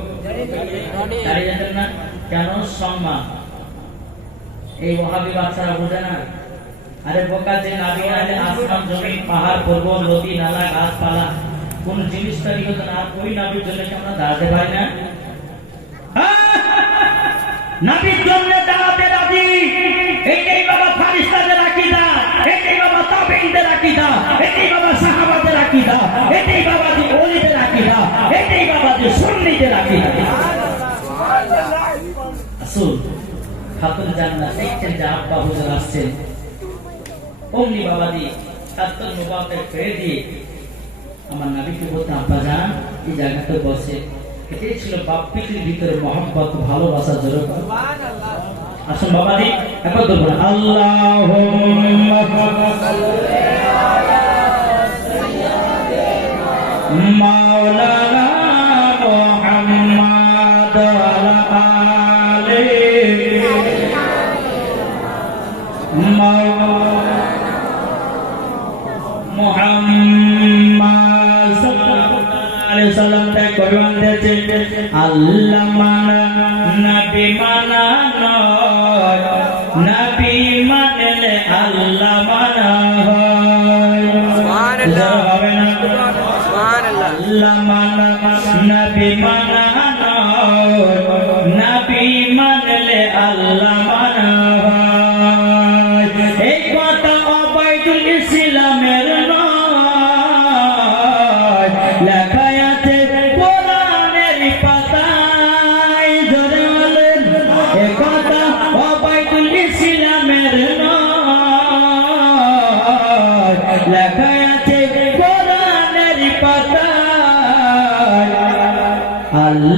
দাঁড়িয়ে যেতেন না কেন সম্মান এই ওহাবি বাচ্চারা বোঝে না আরে বোকা যে নবী আলে আসমান জমিন পাহাড় পর্বত নদী নালা গাছপালা কোন জিনিস তৈরি হতো না ওই নবীর জন্য কি আমরা দাঁড়াতে পারি না নবীর জন্য দাঁড়াতে রাজি এইটাই বাবা ফারিস্তাদের আকীদা এটাই বাবা তাবেঈনদের আকীদা এটাই বাবা সাহাবাদের আকীদা এটাই বাবা যে ওলিদের আকীদা এটাই বাবা যে সুন্নিদের আকীদা সুবহানাল্লাহ আসুন খাতুনে জান্নাত দেখছেন যে আব্বা হুজুর আসছেন অমনি বাবাজি খাতুন মুবারক ছেড়ে দিয়ে আমার নবীকে বলতে আব্বা জান এই জায়গাতে বসে এটাই ছিল বাপ পিতৃর ভিতরে মহব্বত ভালোবাসা জোরে সুবহানাল্লাহ আসুন বাবাজি একবার বলুন আল্লাহুম্মা সাল্লি আলা সাইয়্যিদিনা মাওলানা মুহাম্মদ ওয়া আলি মুহাম্মদ সাল্লাল্লাহু আলাইহি সাল্লাম তাই কোরআন দিয়েছে আল্লাহ মানা নবী মানা নয় নবী মানলে আল্লাহ মানা হয় সুবহানাল্লাহ হবে না সুবহানাল্লাহ আল্লাহ মানা নবী মানা নয় নবী মানলে আল্লাহ মানা হয় এই কথা ওবাইদুল ইসলামের নয় লেখা আছে কোরআনের পাতায় জোরে বলেন এই কথা ওবাইদুল ইসলাম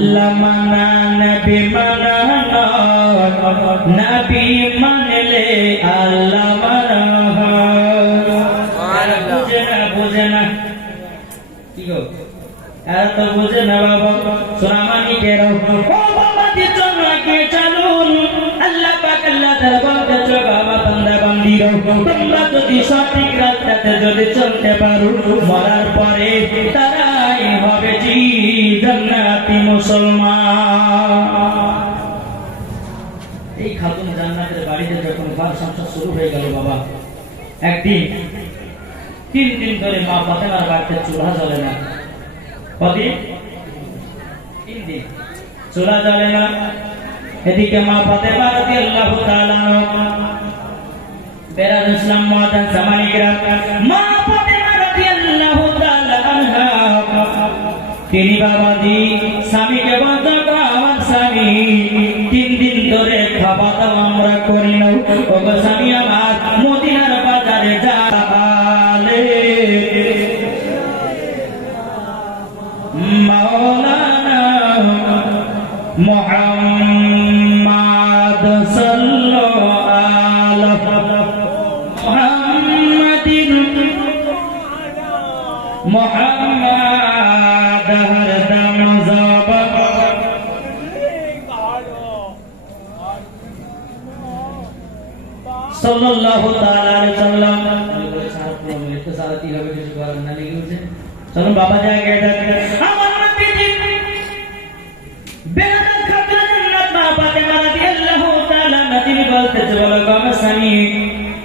আল্লাহ মানা নবী মানা নবী মানলে আল্লাহ মানা বুঝে না কি গো এরা তো বুঝে না বাবা সোনামানি কে রও ও বাবা দি চোখে চালুন আল্লাহ পাক আল্লাহ দরবারে চোখা বান্দা বান্দি রও তোমরা যদি সঠিক রাস্তাতে যদি চলতে পারো মরার পরে তারাই হবে জি জান্নাতি মুসলমান। এই খাতুন জান্নাতের বাড়িতে যখন ঘর সংসার শুরু হয়ে গেল বাবা, একদিন 3 দিন ধরে মা ফাতেমার বাড়িতে চুলা জ্বলে না। কদিন? 3 দিন চুলা জ্বলে না। এদিকে মা ফাতেমা রাদিয়াল্লাহু তাআলা বেরাদ ইসলাম মুআদ্দান সামানিকরা মা ফাতেমা রাদিয়াল্লাহু তাআলা আনহা তিনি বাবাজি স্বামীকে বলতো আমার স্বামী 3 দিন ধরে খাওয়া দাওয়া আমরা করি না, ওগো স্বামী আমার মদিনার বাজারে যালে মাওলানা মুহাম্মদ সাল্লাল্লাহু মুহাম্মাদিন মুহাম্মদ হরদম জবাব সাল্লাল্লাহু তাআলা আলাইহি সাল্লাম একটু সালাতি হবে কিছু করার না লেগে উঠে চলো বাবা জায়গায় যাবে আমার নবীজি বেলাল খাতুন জান্নাত মা ফাতেমা রাদিয়াল্লাহু তাআলা তিনি বলতেছে বলো গো আমার স্বামী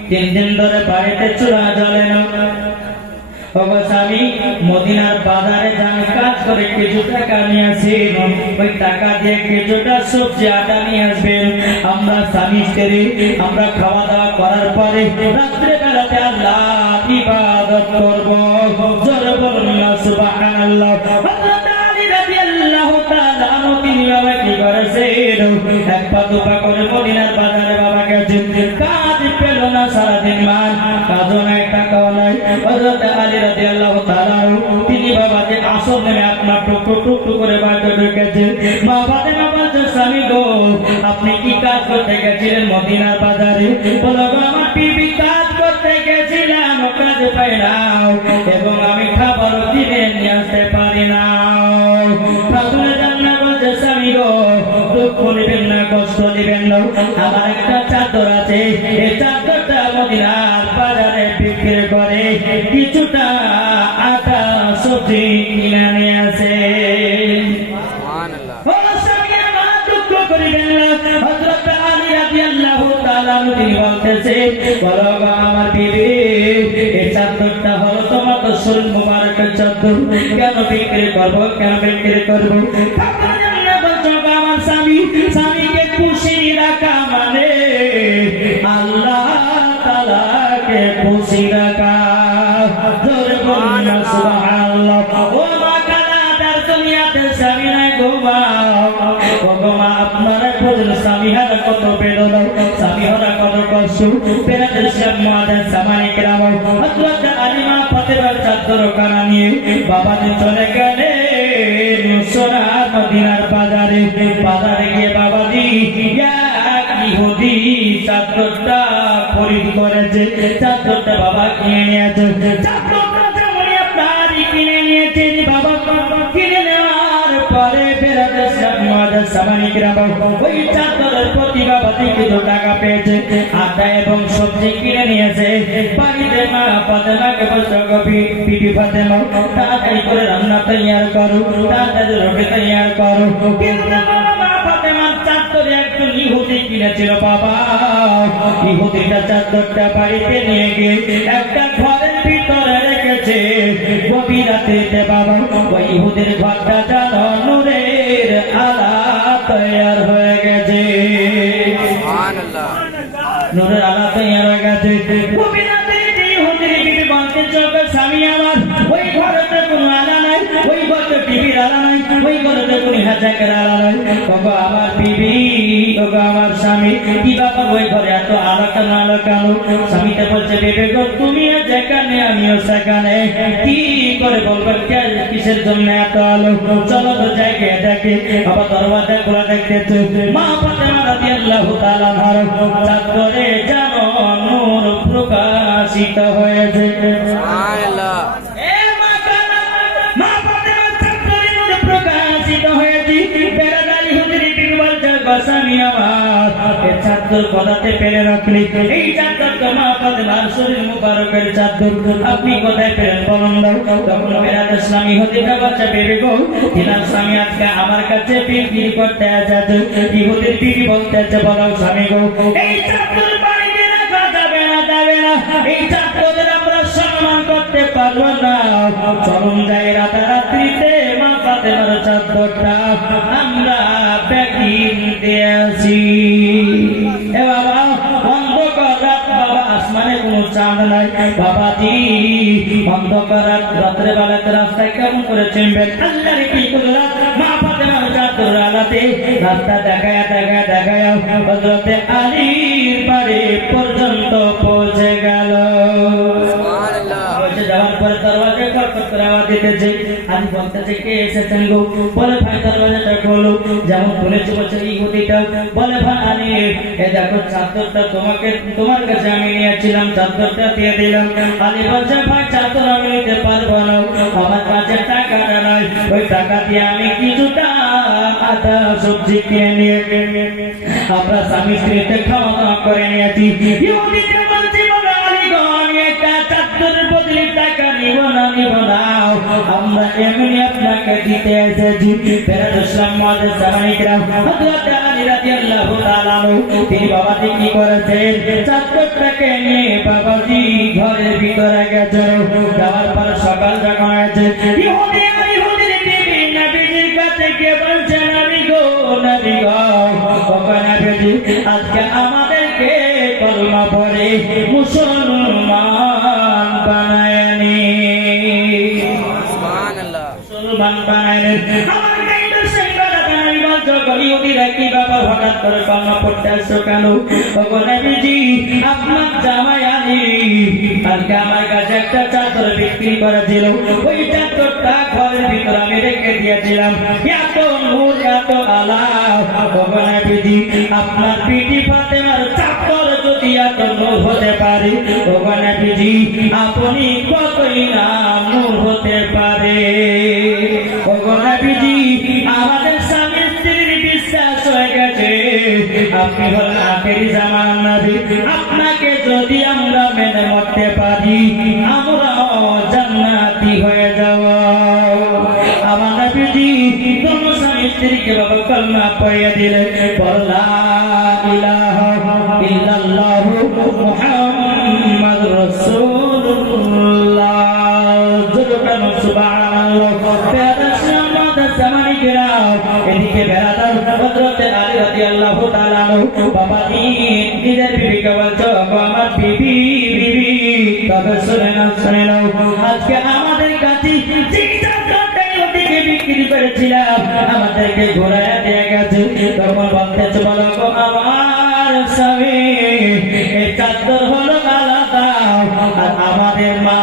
3 দিন ধরে বাড়িতে চুলা জ্বলে না, ওগো স্বামী মদিনার বাজারে যান কাজ করে কিছু টাকা নিয়ে আসেন, ওই টাকা দিয়ে কিছুটা সবজি আটা নিয়ে আসবেন, আমরা স্বামী স্ত্রী আমরা খাওয়া দাওয়া করার পরে রাত্রে বেলাতে আল্লাহ ইবাদত করব। জোরে বলুন না সুবহানাল্লাহ। হযরত আলী রাদিয়াল্লাহু তাআলা তিনি বাবা কি করেছেন এক পা দুপা করে মদিনার বাজারে বাবা গেছেন, কাজ পেল না সারাদিন মান কাজও নাই টাকাও নাই। হযরত আলী রাদিয়াল্লাহু তাআলা তিনি বাবাকে আসর নেমে আপনার টুকটুক করে বাড়িতে ঢুকেছেন। মা ফাতেমা বলছে স্বামী গো আপনি কি কাজ করতে গেছিলেন মদিনার বাজারে? বলো গো আমার বিবি কাজ করতে গেছিলাম কাজ পাই না এবং আমি খাবারও কিনে নিয়ে আসতে পারি না। ফাতেমা জান্নাত বলছে স্বামী গো দুঃখ নেবেন না কষ্ট নেবেন না, আমার একটা চাদর আছে এই চাদরটা মদিনার বাজারে বিক্রি করে কিছুটা আটা সবজি কিনে নিয়ে আসে। সুবহানাল্লাহ। ও স্বামী আমার দুঃখ করিবেন না। হযরত আলী রাদিয়াল্লাহু তাআলা তিনি বলতেছে বলো গো আমার বিবি এই চাদরটা হলো তোমার তো শরীর মুবারকের চাদর, কেন বিক্রি করবো কেন বিক্রি করবো? আমার স্বামী স্বামীকে খুশি রাখা মানে আল্লাহ তাআলাকে খুশি রাখা। জোরে বলুন না সুবহানাল্লাহ। ও মা কালাদার দুনিয়াতে স্বামী নাই গো মা, ও গো মা আপনারা বুঝুন স্বামী হারা কত বেদনা, স্বামী হারা কত কষ্ট। বেরাদের সব মুআদ্দান সামানিকরা হযরত আলী মা ফাতেমার চাদর কানা নিয়ে বাবাজি চলে গেলেন সোনার মদিনার বাজারে। বাজারে গিয়ে বাবাজি এক ইহুদি চাদরটা খরিদ করেছে, চাদরটা বাবা কিনে নিয়েছে। চাদরটা যেমন আপনার কিনে নিয়েছে বাবা, কিনে নেওয়ার পরে বেরাদের সমাজের সামানিকরা ওই চাদরের প্রতি বাবাজি কিছু টাকা পেয়েছে, আটা এবং সবজি কিনে নিয়েছে। বাড়িতে মা ফাতেমাকে বলছে বিবি ফাতেমা তাড়াতাড়ি করে রান্না তৈয়ার করো, তাড়াতাড়ি রুটি তৈয়ার করো। কিন্তু মা ফাতেমার চাদরে একজন ইহুদি কিনেছিল বাবা, ইহুদিটা চাদরটা বাড়িতে নিয়ে গিয়ে একটা ঘরের ভিতরে রেখেছে। গভীর রাতে বাবা ওই ইহুদির ঘরটা জানো নূরের আলা তৈয়ার হয়ে গেছে। সুবহানাল্লাহ। নূরের আলা তৈয়ার হয়ে গেছে। গভীর রাতে ইহুদির বিবি বলতে চোখে স্বামী আমার ওই ঘরেতে কোনো আলা নাই, ওই ঘরে টিভির আলা নাই, ওই ঘরেতে কোনো হাজাকের আলা নাই। ওগো আমার বিবি, ওগো আমার স্বামী কি ব্যাপার ওই ঘরে এত আলো কেন? স্বামীকে বলছে বেবে গো তুমি যেখানে আমিও সেখানে, কি করে বলবেন কিসের জন্য এত আলো? চলো তো জায়গায় দেখে। বাবা দরওয়াজা খোলা দেখতেছে, মা ফাতেমা রাদিয়াল্লাহু তাআলা আনহার চাঁদ করে যেন নূর প্রকাশিত হয়েছে। সুবহানাল্লাহ। মা ফাতেমা চাঁদ করে নূর প্রকাশিত হয়েছে। বেরাদারি হুজুরি বিবি বলছে গোস্বামী আমার এই চাদর কোথাতে পেলে রাখলি? এই চাদর তো মা ফাতেমার শরীর মুবারকের চাদর, আপনি কোথায় পেলেন বলুন দাও। তখন বেরাদার স্বামী হুজুরটা বলছে বেবি গো তিনার স্বামী আজকে আমার কাছে বিক্রি করতে যাচ্ছে। ইহুদির বিবি বলতেছে বলো স্বামী গো এই চাদর বাড়িতে রাখা যাবে না, এই চাদরের আমরা সম্মান করতে পারবো না। চলুন যাই রাতারাত্রিতে মা ফাতেমার চাদরটা আমরা প্যাকিং দিয়ে আসি। এ বাবা অন্ধকার রাত, বাবা আসমানে কোনো চাঁদ নাই। বাবাজি অন্ধকার রাত, রাত্রে বেলাতে রাস্তায় কেমন করে চিনবেন? আল্লাহর কি করলাম, মা ফাতেমার চাদর আলাতে রাস্তা দেখায় হযরতে আলীর বাড়ি পর্যন্ত পৌঁছে গেল। যাওয়ার পরে দরওয়াজা খটখট করে আওয়াজ দিতেছে। আলী বলতেছে কে এসেছেন গো? বলে ভাই দরওয়াজাটা খোলো। যেমন খুলেছে বলছে ইহুদিটা, বলে ভাই আলী এই দেখো চাদরটা তোমার কাছে আমি নিয়েছিলাম, চাদরটা দিয়ে দিলাম। আলী বলছে ভাই চাদর আমি নিতে পারবো না, আমার কাছে টাকাটা নাই, ওই টাকা দিয়ে আমি কিছুটা আটা সবজি কিনে নিয়ে আমরা স্বামী স্ত্রীতে খাওয়া দাওয়া করে নিয়েছি। ইহুদিটা বলছে বাবা আলী গো আমি একটা চাদরের বদলে টাকা নিব না, আমরা এমনি আপনাকে দিতে এসেছি। বেরাদুসলাম মুআজ্জিজ জামানিকরাম হযরত আলী রাদিয়াল্লাহু তাআলা তিনি বাবাজি কি করেছেন? চাদরটাকে নিয়ে বাবাজি ঘরের ভিতরে গেছে। যাওয়ার পর সকাল যখন হয়েছে ইহুদির বিবি নবীজির কাছে গিয়ে বলছে নবী গো নবীজি আজকে আমাদেরকে কলমা পড়ে মুসলমান বানায়নি, মুসলমান বানায়নি। আমার গাইডের সঙ্গে আমি বলছো ইহুদিরা কি বাবা হঠাৎ করে কলমা পড়তে আসছো কেন? নবীজি আপনার জামাই আলী আজকে আমার কাছে একটা চাদর বিক্রি করেছিল, ওই চাদরটা ঘরের ভিতরে আমি রেখে দিয়েছিলাম। এত নূর এত আলা নবীজি আপনার পিঠি ফাতেমার চাদর যদি এত নূর হতে পারে নবীজি আপনি কতই না নূর হতে পারে। নবীজি আমাদের স্বামী স্ত্রীর বিশ্বাস হয়ে গেছে আপনি হলেন আখেরি জামানার নবী, আপনাকে যদি আমরা মেনে মরতে পারি আমরাও জান্নাতি হয়ে যাব। আমার নবীজি দোনো স্বামী স্ত্রীকে বাবা কলমা পড়িয়ে দিলেন, লা ইলাহা ইল্লাল্লাহু মুহাম্মাদুর রাসূলুল্লাহ। সুবহানাল্লাহ। এদিকে বেরাদার হযরত আলী রাদিয়াল্লাহু তাআলা বাবাজি নিজের বিবিকে বলছো আমার বিবি তবে শুনে নাও আজকে আমাদের কাছে ওদিকে বিক্রি করেছিলাম আমাদেরকে ঘোরায় দিয়ে গেছে। তখন বলতেছে বলো গো আমার স্বামী এই চাদর হলো আলাদা আর আমাদের মা